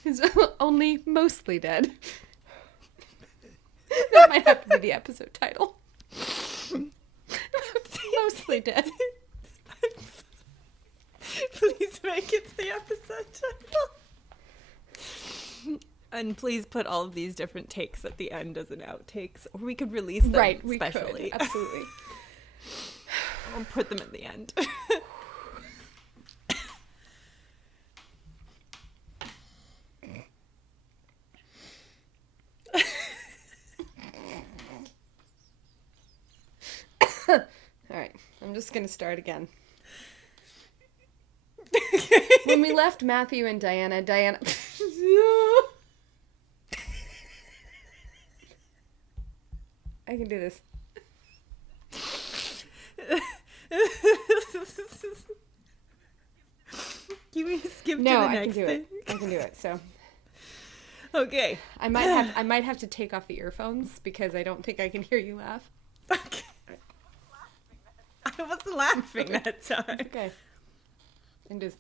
It's only mostly dead. That might have to be the episode title. Mostly dead. Please make it the episode title. And please put all of these different takes at the end as an outtakes, or we could release them specially. We could, absolutely. I'll put them at the end. All right, I'm just gonna start again. When we left Matthew and Diana... I can do this. Can we skip No, to the I next can do thing? it. I can do it. So Okay. I might have to take off the earphones because I don't think I can hear you laugh. Okay. I wasn't laughing that time. Okay. And just